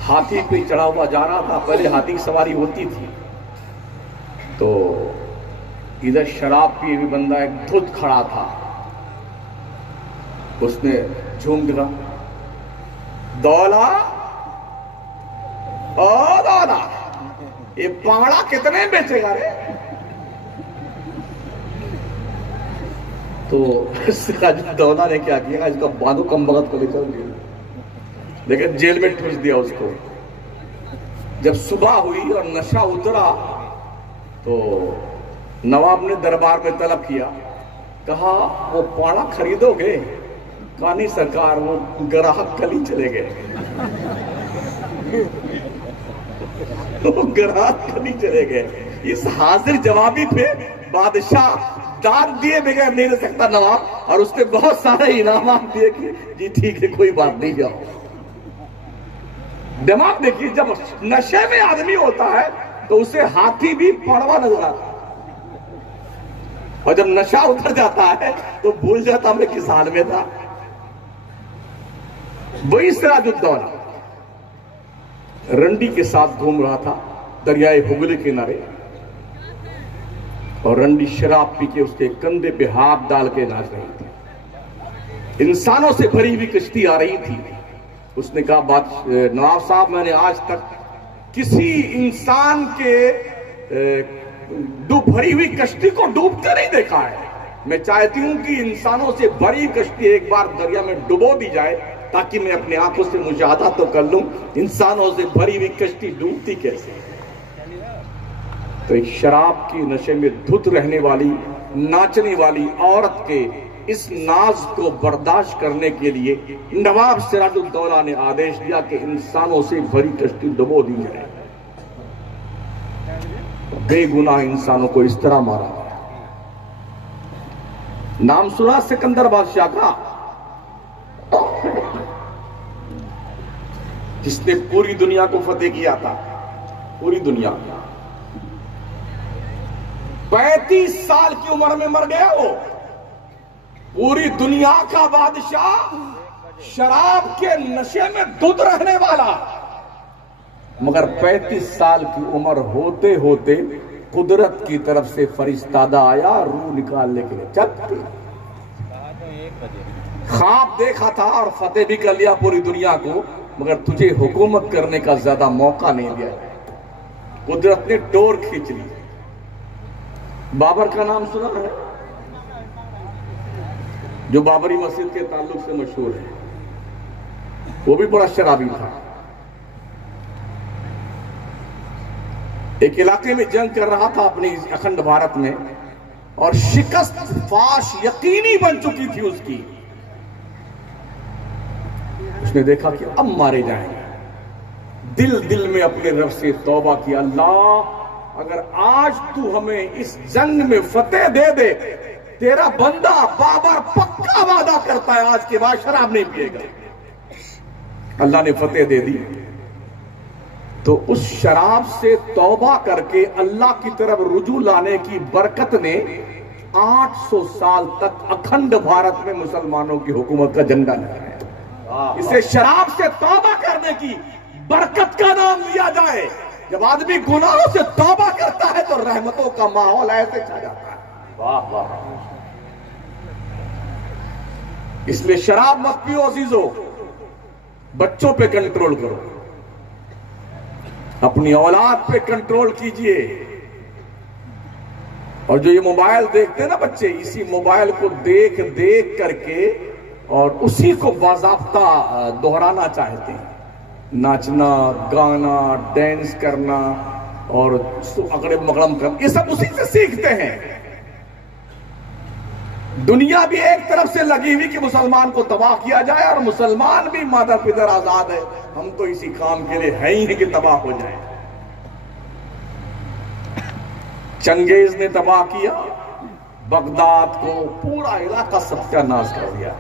हाथी पे चढ़ा हुआ जा रहा था। पहले हाथी की सवारी होती थी तो इधर शराब पिए हुए बंदा एक धुत खड़ा था, उसने झूम दिया, दौला ओ दौला, ये पावड़ा कितने बेचेगा रे? तो सिराजुद्दौला ने क्या किया, इसका बांधो कम वक्त को लेकर गया, लेकिन जेल में ठूस दिया उसको। जब सुबह हुई और नशा उतरा तो नवाब ने दरबार में तलब किया, कहा वो पाड़ा खरीदोगे? कहा नहीं सरकार, वो ग्राहक कल ही चले गए। वो ग्राहक कल ही चले गए। इस हाजिर जवाबी पे बादशाह दाद दिए बगैर नहीं रह सकता नवाब, और उसने बहुत सारे इनाम दिए कि जी ठीक है कोई बात नहीं, जाओ। दिमाग देखिए, जब नशे में आदमी होता है तो उसे हाथी भी पड़वा नजर आता है, और जब नशा उतर जाता है तो भूल जाता मैं किस हाल में था। वही सिराजुद्दौला रंडी के साथ घूम रहा था दरियाए हुगली किनारे, और रंडी शराब पी के उसके कंधे पे हाथ डाल के नाच रही थी। इंसानों से भरी हुई कश्ती आ रही थी। उसने कहा, बात नवाब साहब, मैंने आज तक किसी इंसान के भरी हुई कश्ती को डूबते नहीं देखा है। मैं चाहती हूं कि इंसानों से भरी कश्ती एक बार दरिया में डुबो दी जाए, ताकि मैं अपनी आंखों से मुशाहदा तो कर लूं इंसानों से भरी हुई कश्ती डूबती कैसे। तो एक शराब की नशे में धुत रहने वाली, नाचने वाली औरत के इस नाज को बर्दाश्त करने के लिए नवाब सिराजुद्दौला ने आदेश दिया कि इंसानों से भरी कश्ती डुबो दी जाए। बेगुनाह इंसानों को इस तरह मारा। नाम सुना सिकंदर बादशाह का, जिसने पूरी दुनिया को फतेह किया था, पूरी दुनिया। 35 साल की उम्र में मर गया वो, पूरी दुनिया का बादशाह, शराब के नशे में धुत रहने वाला, मगर 35 साल की उम्र होते होते कुदरत की तरफ से फरिश्तादा आया रूह निकालने के लिए। चल, ख्वाब देखा था और फतेह भी कर लिया पूरी दुनिया को, मगर तुझे हुकूमत करने का ज्यादा मौका नहीं दिया। कुदरत ने डोर खींच ली। बाबर का नाम सुना है, जो बाबरी मस्जिद के ताल्लुक से मशहूर है। वो भी बड़ा शराबी था। एक इलाके में जंग कर रहा था अपने अखंड भारत में, और शिकस्त फाश यकीनी बन चुकी थी उसकी। उसने देखा कि अब मारे जाएंगे। दिल दिल में अपने रब से तौबा किया, अल्लाह अगर आज तू हमें इस जंग में फतेह दे दे, तेरा बंदा बाबर पक्का वादा करता है आज के बाद शराब नहीं पिएगा। अल्लाह ने फतेह दे दी। तो उस शराब से तौबा करके अल्लाह की तरफ रुजू लाने की बरकत ने 800 साल तक अखंड भारत में मुसलमानों की हुकूमत का झंडा लहराया। इसे शराब से तौबा करने की बरकत का नाम दिया जाए। जब आदमी गुनाहों से तौबा करता है तो रहमतों का माहौल ऐसे छा जाता है। वाह वाह। इसलिए शराब मत पियो अजीजों, बच्चों पे कंट्रोल करो, अपनी औलाद पे कंट्रोल कीजिए। और जो ये मोबाइल देखते हैं ना बच्चे, इसी मोबाइल को देख देख करके और उसी को बाज़ाब्ता दोहराना चाहते हैं। नाचना, गाना, डांस करना और अगड़े मगड़म करना, ये सब उसी से सीखते हैं। दुनिया भी एक तरफ से लगी हुई कि मुसलमान को तबाह किया जाए, और मुसलमान भी माता पिता आजाद है, हम तो इसी काम के लिए है ही नहीं कि तबाह हो जाए। चंगेज ने तबाह किया बगदाद को, पूरा इलाका सत्यानाश कर दिया,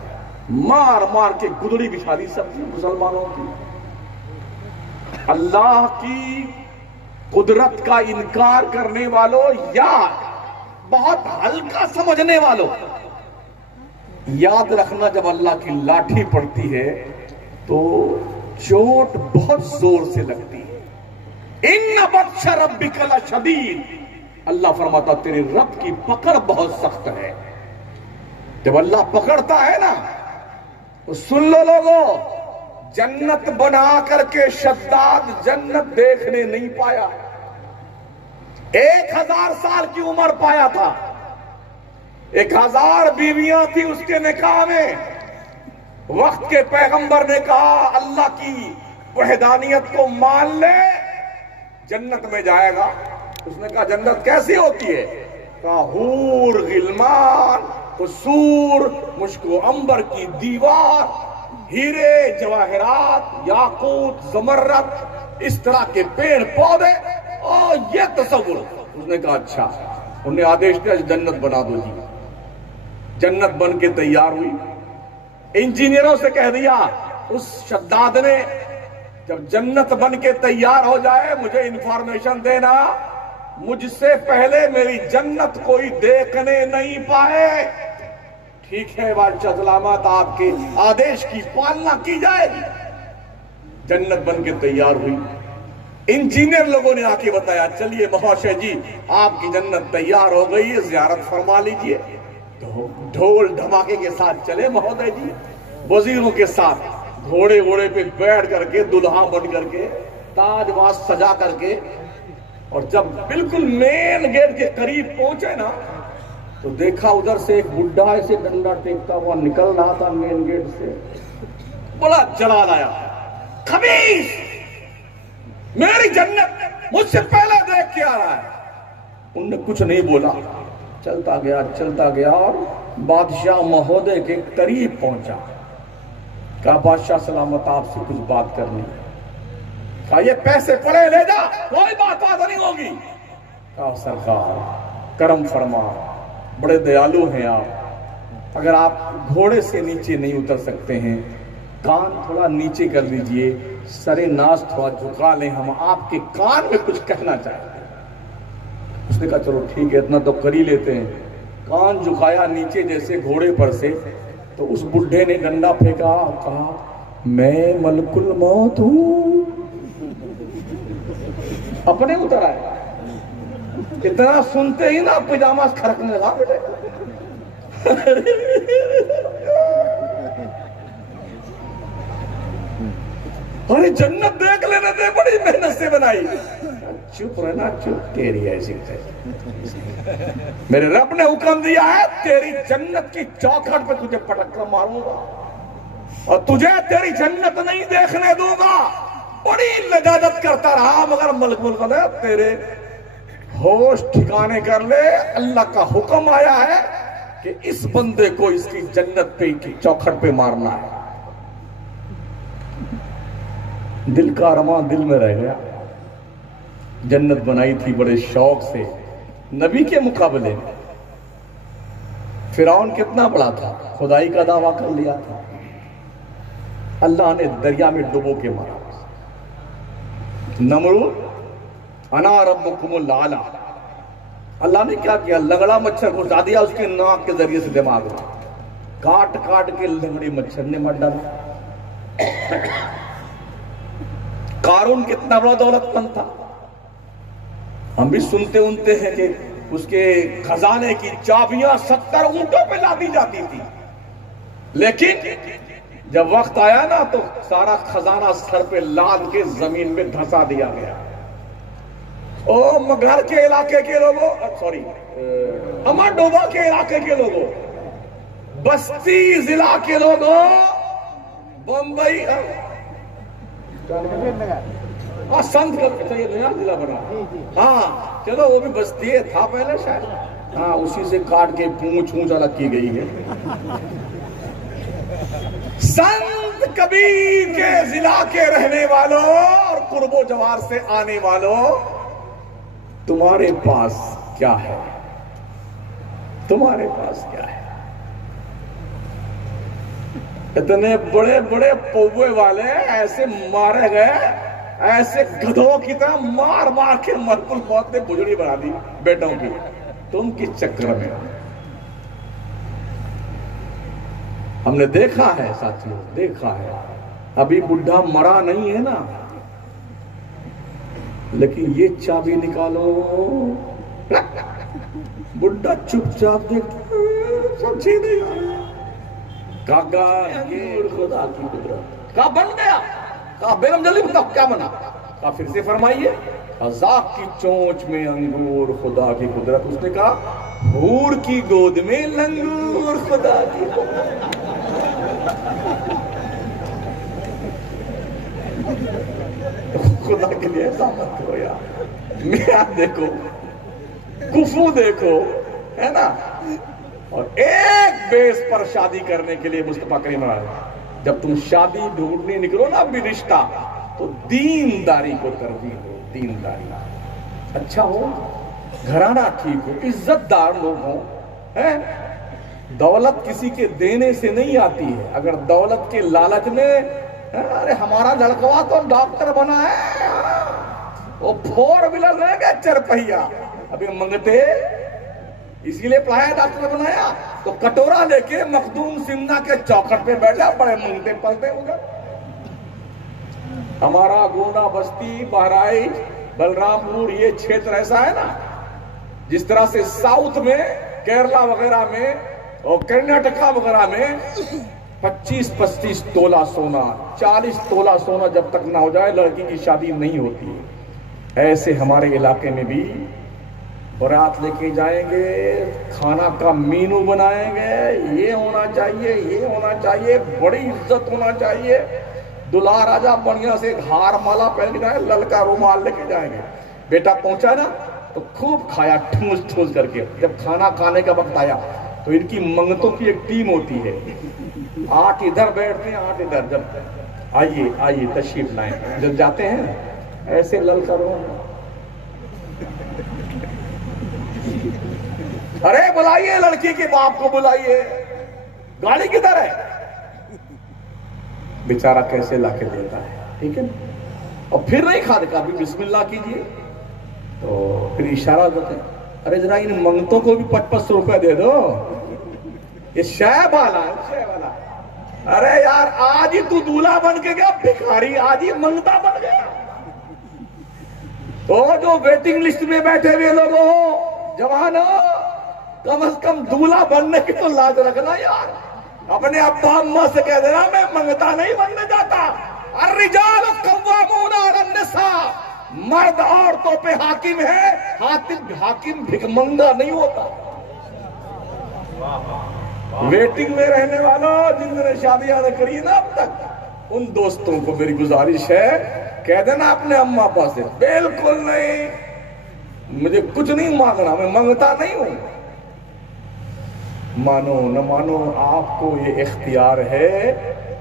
मार मार के गुदड़ी बिछा दी सब मुसलमानों की। अल्लाह की कुदरत का इनकार करने वालों या बहुत हल्का समझने वालों, याद रखना जब अल्लाह की लाठी पड़ती है तो चोट बहुत जोर से लगती है। इन्न बत्श रब्बिका लशदीद, अल्लाह फरमाता तेरे रब की पकड़ बहुत सख्त है। जब अल्लाह पकड़ता है ना तो सुन लो लोगों, जन्नत बना करके शद्दाद जन्नत देखने नहीं पाया। 1000 साल की उम्र पाया था, 1000 बीवियां थी उसके निकाह में। वक्त के पैगंबर ने कहा अल्लाह की वहदानियत को मान ले, जन्नत में जाएगा। उसने कहा जन्नत कैसी होती है? कहा हूर, गिलमान, कसूर, मुश्को अंबर की दीवार, हीरे जवाहरात, याकूत, जमर्रत, इस तरह के पेड़ पौधे और ये तस्वुर। उसने कहा अच्छा। उन्हें आदेश दिया जन्नत बना दो जी। जन्नत बन के तैयार हुई। इंजीनियरों से कह दिया उस शद्दाद ने जब जन्नत बन के तैयार हो जाए मुझे इंफॉर्मेशन देना, मुझसे पहले मेरी जन्नत कोई देखने नहीं पाए। ठीक है बादशाह सलामत, आपके आदेश की पालना की जाएगी। जन्नत बन के तैयार हुई। इंजीनियर लोगों ने आके बताया चलिए महाशय जी आपकी जन्नत तैयार हो गई है, जियारत फरमा लीजिए। ढोल धमाके के साथ चले महोदय जी, वजीरों के साथ घोड़े घोड़े पे बैठ करके, दुल्हा बन करके, ताजवाज सजा करके। और जब बिल्कुल मेन गेट के करीब पहुंचे ना तो देखा उधर से एक बुढ़ा ऐसे डंडा टेकता हुआ निकल रहा था मेन गेट से। बड़ा जलाल आया, खबीस, मेरी जन्नत मुझसे पहले देख के आ रहा है। उनने कुछ नहीं बोला, चलता गया और बादशाह महोदय के करीब पहुंचा। कहा बादशाह सलामत आपसे कुछ बात करनी है। कहा ये पैसे पड़े ले जा, कोई बात नहीं होगी। कहा सरकार करम फरमा, बड़े दयालु हैं आप, अगर आप घोड़े से नीचे नहीं उतर सकते हैं कान थोड़ा नीचे कर लीजिए, सरे नाज थोड़ा झुका लें, हम आपके कान में कुछ कहना चाहते हैं। उसने कहा चलो ठीक है इतना तो कर ही लेते हैं। कान झुकाया नीचे जैसे घोड़े पर से, तो उस बुढ़े ने डंडा फेंका, कहा मैं मलकुल मौत हूं। अपने उतर आए। इतना सुनते ही ना पजामा खरकने लगा बेटे। अरे जन्नत देख लेने दे, बड़ी मेहनत से बनाई। चुप रहना, चुप, तेरी ऐसी मेरे रब ने हुक्म दिया है तेरी जन्नत की चौखट पे तुझे पटक कर मारूंगा और तुझे तेरी जन्नत नहीं देखने दूंगा। बड़ी लजाजत करता रहा मगर मलक मुल्क तेरे होश ठिकाने कर ले। अल्लाह का हुक्म आया है कि इस बंदे को इसकी जन्नत पे की चौखट पे मारना है। दिल का अरमा दिल में रह गया। जन्नत बनाई थी बड़े शौक से नबी के मुकाबले में। फिरौन कितना बड़ा था, खुदाई का दावा कर लिया था। अल्लाह ने दरिया में डुबो के मारा। नमरूद अना रब्बुकुमुल आला, अल्लाह ने क्या किया, लगड़ा मच्छर घुसा दिया उसके नाक के जरिए से दिमाग में, काट काट के लगड़ी मच्छर ने मर डाला। कारून कितना बड़ा दौलतमंद था। हम भी सुनते उनते हैं कि उसके खजाने की चाबियां 70 ऊंटों पे लादी जाती थी, लेकिन जब वक्त आया ना तो सारा खजाना सर पे लाद के जमीन में धंसा दिया गया। ओ मगर के इलाके के लोगों, सॉरी अमाडोबा के इलाके के लोगों, बस्ती जिला के लोगों, बंबई संत का ये नया जिला बना। हाँ चलो वो भी बस्ती है, था पहले शायद। हाँ उसी से काट के पूंछ अलग की गई है। संत कबीर के जिला के रहने वालों और कुर्बो जवार से आने वालों, तुम्हारे पास क्या है? तुम्हारे पास क्या है? इतने बड़े बड़े पौवे वाले ऐसे मारे गए, ऐसे गधों की तरह मार मार के मरकुल मौत ने बुजड़ी बना दी बेटों की। तुम किस चक्कर में? हमने देखा है साथियों, देखा है। अभी बुढ़ा मरा नहीं है ना, लेकिन ये चाबी निकालो, बुढ़ा चुपचाप देखता सब छीन काका, ये खुदा की कुदरत। कहा बन गया? कहा बेगम जल्दी बताओ क्या बना? कहा फिर से फरमाइए। खजाक की चोंच में अंगूर, खुदा की कुदरत। उसने कहा हूर की गोद में लंगूर खुदा की। खुदा के लिए ऐसा मत करो यार। मियां देखो, कुफू देखो, है ना। और एक बेस पर शादी करने के लिए मुस्तफा करीम, जब तुम शादी ढूंढने निकलो ना भी रिश्ता, तो दीनदारी को तरजीह दो। दीनदारी अच्छा हो, घराना ठीक हो, इज्जतदार लोग हो, हैं। दौलत किसी के देने से नहीं आती है। अगर दौलत के लालच में, अरे हमारा लड़कवा तो डॉक्टर बना है, वो 4 व्हीलर रहेगा चरपहिया, अभी मंगते इसीलिए पढ़ाया, डॉक्टर बनाया, तो कटोरा लेके मखदूम सिमना के चौखट पे बैठा, बड़े मंगते पलते उधर। हमारा गोंडा, बस्ती, बहराइच, बलरामपुर, ये क्षेत्र ऐसा है ना, जिस तरह से साउथ में, केरला वगैरह में और कर्नाटका वगैरह में 25-25 तोला सोना, 40 तोला सोना जब तक ना हो जाए लड़की की शादी नहीं होती। ऐसे हमारे इलाके में भी बारात लेके जाएंगे, खाना का मेनू बनाएंगे, ये होना चाहिए, ये होना चाहिए, बड़ी इज्जत होना चाहिए, दुल्हा राजा बढ़िया से हार माला पहन के जाए, ललका रुमाल लेके जाएंगे। बेटा पहुंचा ना तो खूब खाया ठूस ठूस करके। जब खाना खाने का वक्त आया तो इनकी मंगतों की एक टीम होती है, 8 इधर बैठते हैं, 8 इधर। जब आइए आइए तशरीफ लाएं, जब जाते हैं ऐसे ललका रुमाल, अरे बुलाइए लड़की के बाप को, बुलाइए, गाड़ी किधर है। बेचारा कैसे लाके देता है, ठीक है। और फिर नहीं खा देखा, अभी बिस्मिल्लाह कीजिए, तो फिर इशारा करते हैं, अरे जरा इन मंगतों को भी 55 रुपए दे दो, ये शय वाला है, शय वाला। अरे यार आज ही तू दूल्हा बन के गया भिखारी, आज ही मंगता बन गया। तो जो वेटिंग लिस्ट में बैठे हुए लोग हो, जवानो, कम से कम दूल्हा बनने की तो लाज रखना यार। अपने अब्बा अम्मा से कह देना मैं मंगता नहीं बनने जाता। अर्रिजाल कव्वामून अलन्निसा, मर्द औरतों पे हाकिम है, हाकिम भिखमंगा नहीं होता। वेटिंग में रहने वालों, जिन्होंने शादियां न करी ना अब तक, उन दोस्तों को मेरी गुजारिश है, कह देना अपने अम्मा अब्बा से, बिल्कुल नहीं, मुझे कुछ नहीं मांगना, मैं मंगता नहीं हूं। मानो न मानो आपको ये इख्तियार है।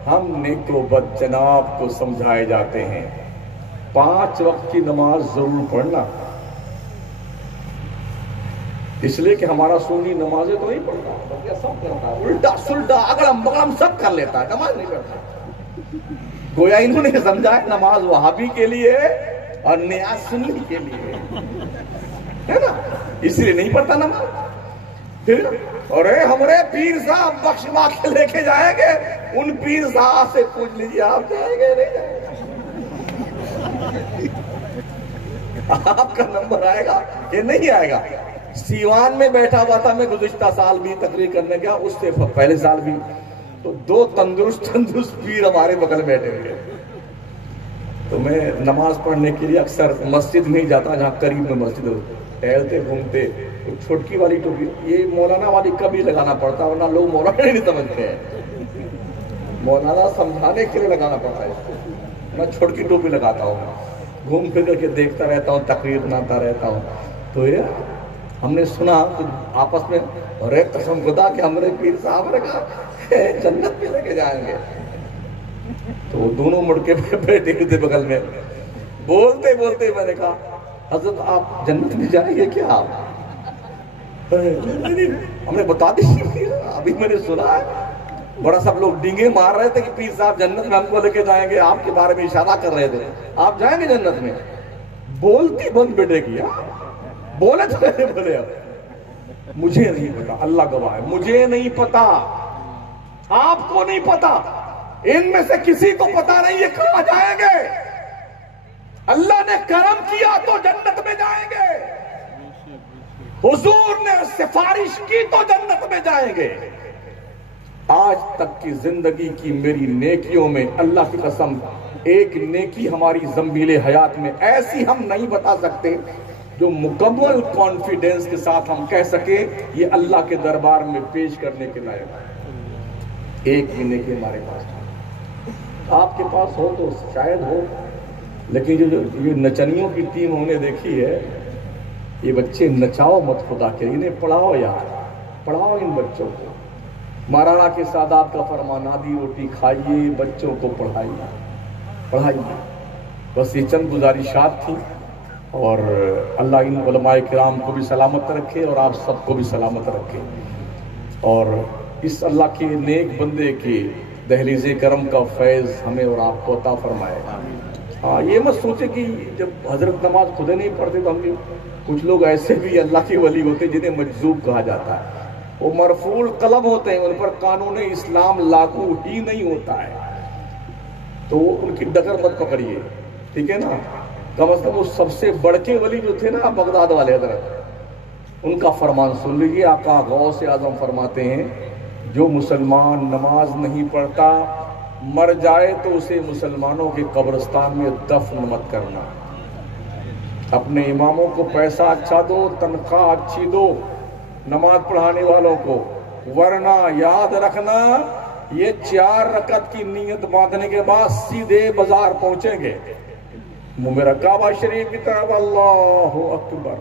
हम नेको बद जनाब को समझाए जाते हैं 5 वक्त की नमाज जरूर पढ़ना, इसलिए कि हमारा सुन्नी नमाजें तो नहीं पढ़ता, सब करता है, उल्टा सुल्टा अगड़म बगड़म सब कर लेता है, नमाज नहीं पढ़ता। गोया इन्होंने समझा है नमाज वहाबी के लिए और नियाज सुन्नी के लिए, है ना, इसलिए नहीं पढ़ता नमाज। फिर अरे हमारे पीर साहब बख्शवा के लेके जाएंगे, उन पीर साहब से पूछ लीजिए आप जाएंगे नहीं जाएंगे, आपका नंबर आएगा ये नहीं आएगा। सीवान में बैठा हुआ था मैं, गुज़िश्ता साल भी तकरीर करने गया, उससे पहले साल भी, तो 2 तंदुरुस्त पीर हमारे बगल बैठे हुए। तो मैं नमाज पढ़ने के लिए अक्सर मस्जिद में ही जाता, जहाँ करीब में मस्जिद हो, टहलते घूमते, तो छोटकी वाली टोपी, ये मौलाना वाली कभी लगाना पड़ता, वरना लोग मौलाना नहीं समझते हैं, मौलाना समझाने के लिए लगाना पड़ता है। मैं छोटकी टोपी लगाता हूँ, घूम फिर करके देखता रहता हूँ, तकरीर बनाता रहता हूँ। तो ये हमने सुना तो आपस में, अरे कसम खुदा कि हमारे पीर साहब ने कहा जन्नत में लेके जाएंगे। तो दोनों मुड़ के बैठे थे बगल में, बोलते बोलते मैंने कहा हजरत आप जन्नत में जाएंगे क्या आप? हमने बता दी, अभी मैंने सुना है बड़ा सब लोग डींगे मार रहे थे कि पीर साहब जन्नत में हमको लेके जाएंगे, आपके बारे में इशारा कर रहे थे, आप जाएंगे जन्नत में। बोलती बंद बेटे की, बोले तो कैसे बोले, अब मुझे नहीं पता, अल्लाह गवाह है, मुझे नहीं पता, आपको नहीं पता, इनमें से किसी को पता नहीं ये कहां जाएंगे। अल्लाह ने करम किया तो जन्नत में जाएंगे, हुजूर ने सिफारिश की तो जन्नत में जाएंगे। आज तक की जिंदगी की मेरी नेकियों में अल्लाह की कसम एक नेकी हमारी जंबीले हयात में ऐसी हम नहीं बता सकते जो मुकम्मल कॉन्फिडेंस के साथ हम कह सके ये अल्लाह के दरबार में पेश करने के लायक है। 1 महीने की हमारे पास, आपके पास हो तो शायद हो, लेकिन जो ये नचनियों की टीम हमने देखी है, ये बच्चे नचाओ मत खुदा के, इन्हें पढ़ाओ यार, पढ़ाओ इन बच्चों को। महाराणा के सादात का फरमान, आधी रोटी खाइए, बच्चों को पढ़ाइए, पढ़ाइए। बस ये चंद गुजारिशात थी, और अल्लाह इन उलमाए किराम को भी सलामत रखे और आप सबको भी सलामत रखे, और इस अल्लाह के नेक बंदे के दहलीज़े करम का फैज़ हमें और आपको अता फरमाए। हाँ, ये मत सोचे कि जब हजरत नमाज खुद नहीं पढ़ते तो हम भी, कुछ लोग ऐसे भी अल्लाह के वली होते जिन्हें मजजूब कहा जाता है, वो मरफूल कलम होते हैं, उन पर कानून इस्लाम लागू ही नहीं होता है, तो उनकी डगर मत पकड़िए, ठीक है ना। कम अज कम वो सबसे बड़के वली जो थे ना बगदाद वाले हजरत, उनका फरमान सुन लीजिए। आका गौस आजम फरमाते हैं, जो मुसलमान नमाज नहीं पढ़ता मर जाए तो उसे मुसलमानों के कब्रिस्तान में दफन मत करना। अपने इमामों को पैसा अच्छा दो, तनख्वाह अच्छी दो नमाज पढ़ाने वालों को, वरना याद रखना ये 4 रकत की नीयत बांधने के बाद सीधे बाजार पहुंचेंगे, मेरा काबा शरीफ की तरफ, अल्लाह अकबर,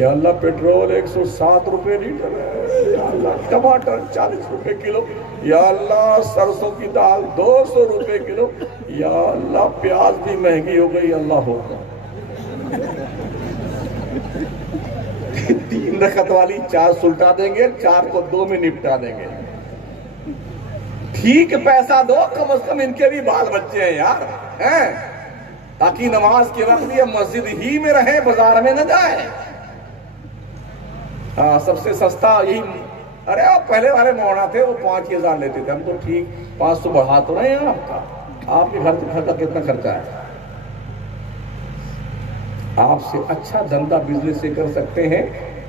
या अल्लाह पेट्रोल 107 रुपए लीटर है, या अल्लाह टमाटर 40 रुपए किलो, या अल्लाह सरसों की दाल 200 रुपए किलो, या अल्लाह प्याज भी महंगी हो गई, अल्लाह होगा। 3 रकत वाली 4 सुलटा देंगे, 4 को 2 में निपटा देंगे। ठीक पैसा दो, कम से कम इनके भी बाल बच्चे हैं यार, हैं, ताकि नमाज के वक्त ये मस्जिद ही में रहे, बाजार में न जाए। हाँ, सबसे सस्ता यही। अरे आप पहले वाले मौलाना थे, वो 5,000 लेते थे, हम तो ठीक 500 बढ़ा तो रहे हैं आपका। आपके घर का कितना खर्चा है? आपसे अच्छा धंधा बिजनेस से कर सकते हैं,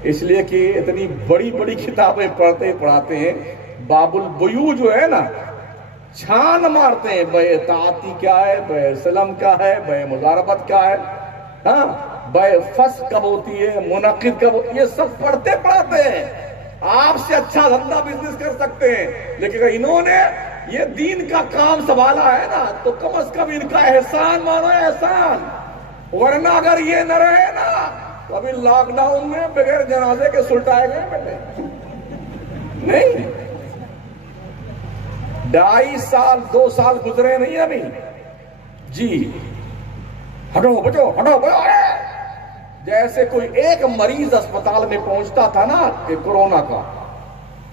इसलिए कि इतनी बड़ी बड़ी किताबें पढ़ाते हैं। बाबुल बुयू जो है ना, छान मारते हैं, बे ताती क्या है, बे सलम क्या है, बे मुजारबत क्या है, हाँ, बे फस कब होती है, मुनक़िद कब होती है, ये सब पढ़ते पढ़ाते हैं। आपसे अच्छा धंधा बिजनेस कर सकते हैं, लेकिन अगर इन्होंने ये दीन का काम संभाला है ना, तो कम से कम इनका एहसान मानो, एहसान। वरना अगर ये न रहे ना, तो अभी लॉकडाउन में बगैर जनाजे के सुलटाए गए बेटे, नहीं। 2.5 साल 2 साल गुजरे नहीं अभी जी। हटो बचो, हटो बचो। जैसे कोई एक मरीज अस्पताल में पहुंचता था ना कि कोरोना का,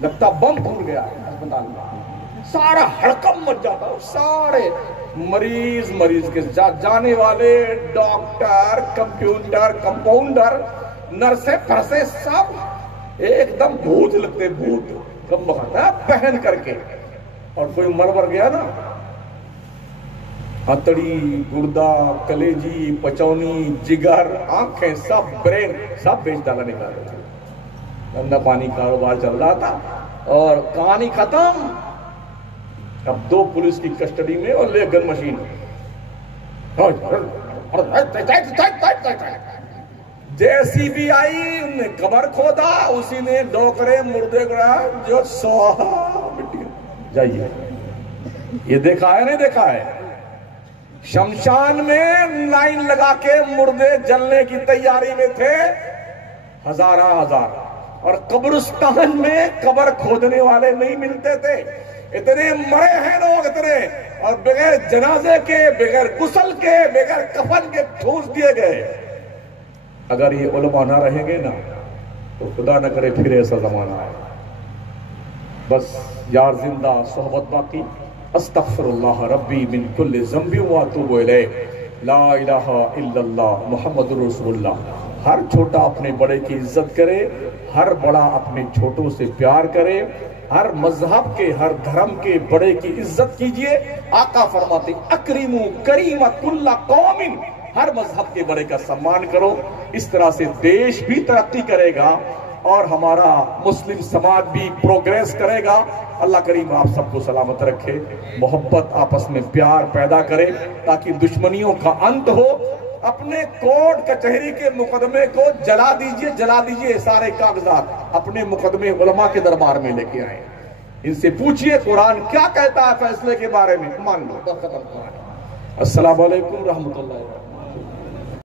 लगता बम फूट गया अस्पताल में, सारा हड़कंप मच जाता, सारे मरीज के जाने वाले, डॉक्टर, कंपाउंडर, नर्से फरसे सब एकदम भूत लगते, भूत कम बखाता पहन करके। और कोई मर गया ना, हथड़ी, गुर्दा, कलेजी, पचौनी, जिगर, आंखें, सब ब्रेन सब बेच डाला निकाल रहे थे। गंदा पानी कारोबार चल रहा था और कहानी खत्म। अब 2 पुलिस की कस्टडी में और ले गन मशीन। जेसीबी आई, उनने कब्र खोदा, उसी ने डोकरे मुर्दे गड़ा जो जाइए। ये देखा है नहीं देखा है? शमशान में लाइन लगा के मुर्दे जलने की तैयारी में थे हजार, और कब्रिस्तान में कब्र खोदने वाले नहीं मिलते थे। इतने मरे हैं लोग, इतने, और बगैर जनाजे के, बगैर गुस्ल के, बगैर कफन के ठूस दिए गए। अगर ये उलमा ना रहेंगे ना, तो खुदा न करे फिर ऐसा जमाना आए। बस यार जिंदा सोहबत बाकी। अस्तगफिरुल्लाह रब्बी मिन कुल्लि ज़ंबि व अतूबु इलैह, ला इलाहा इल्लल्लाह मुहम्मदुर रसूलुल्लाह। हर छोटा अपने बड़े की इज्जत करे, हर बड़ा अपने छोटों से प्यार करे, हर मजहब के, हर धर्म के बड़े की इज्जत कीजिए। आका फरमाते अकरीमु करीमा कुल्ला कौमिन, हर मजहब के बड़े का सम्मान करो। इस तरह से देश भी तरक्की करेगा और हमारा मुस्लिम समाज भी प्रोग्रेस करेगा। अल्लाह करीम आप सबको सलामत रखे, मोहब्बत आपस में प्यार पैदा करे, ताकि दुश्मनियों का अंत हो अपने कोर्ट कचहरी के मुकदमे को जला दीजिए सारे कागजात, अपने मुकदमे उलमा के दरबार में लेके आए। इनसे पूछिए कुरान क्या कहता है फैसले के बारे में, मान लो, खत्म। अस्सलाम वालेकुम रहमतुल्लाह।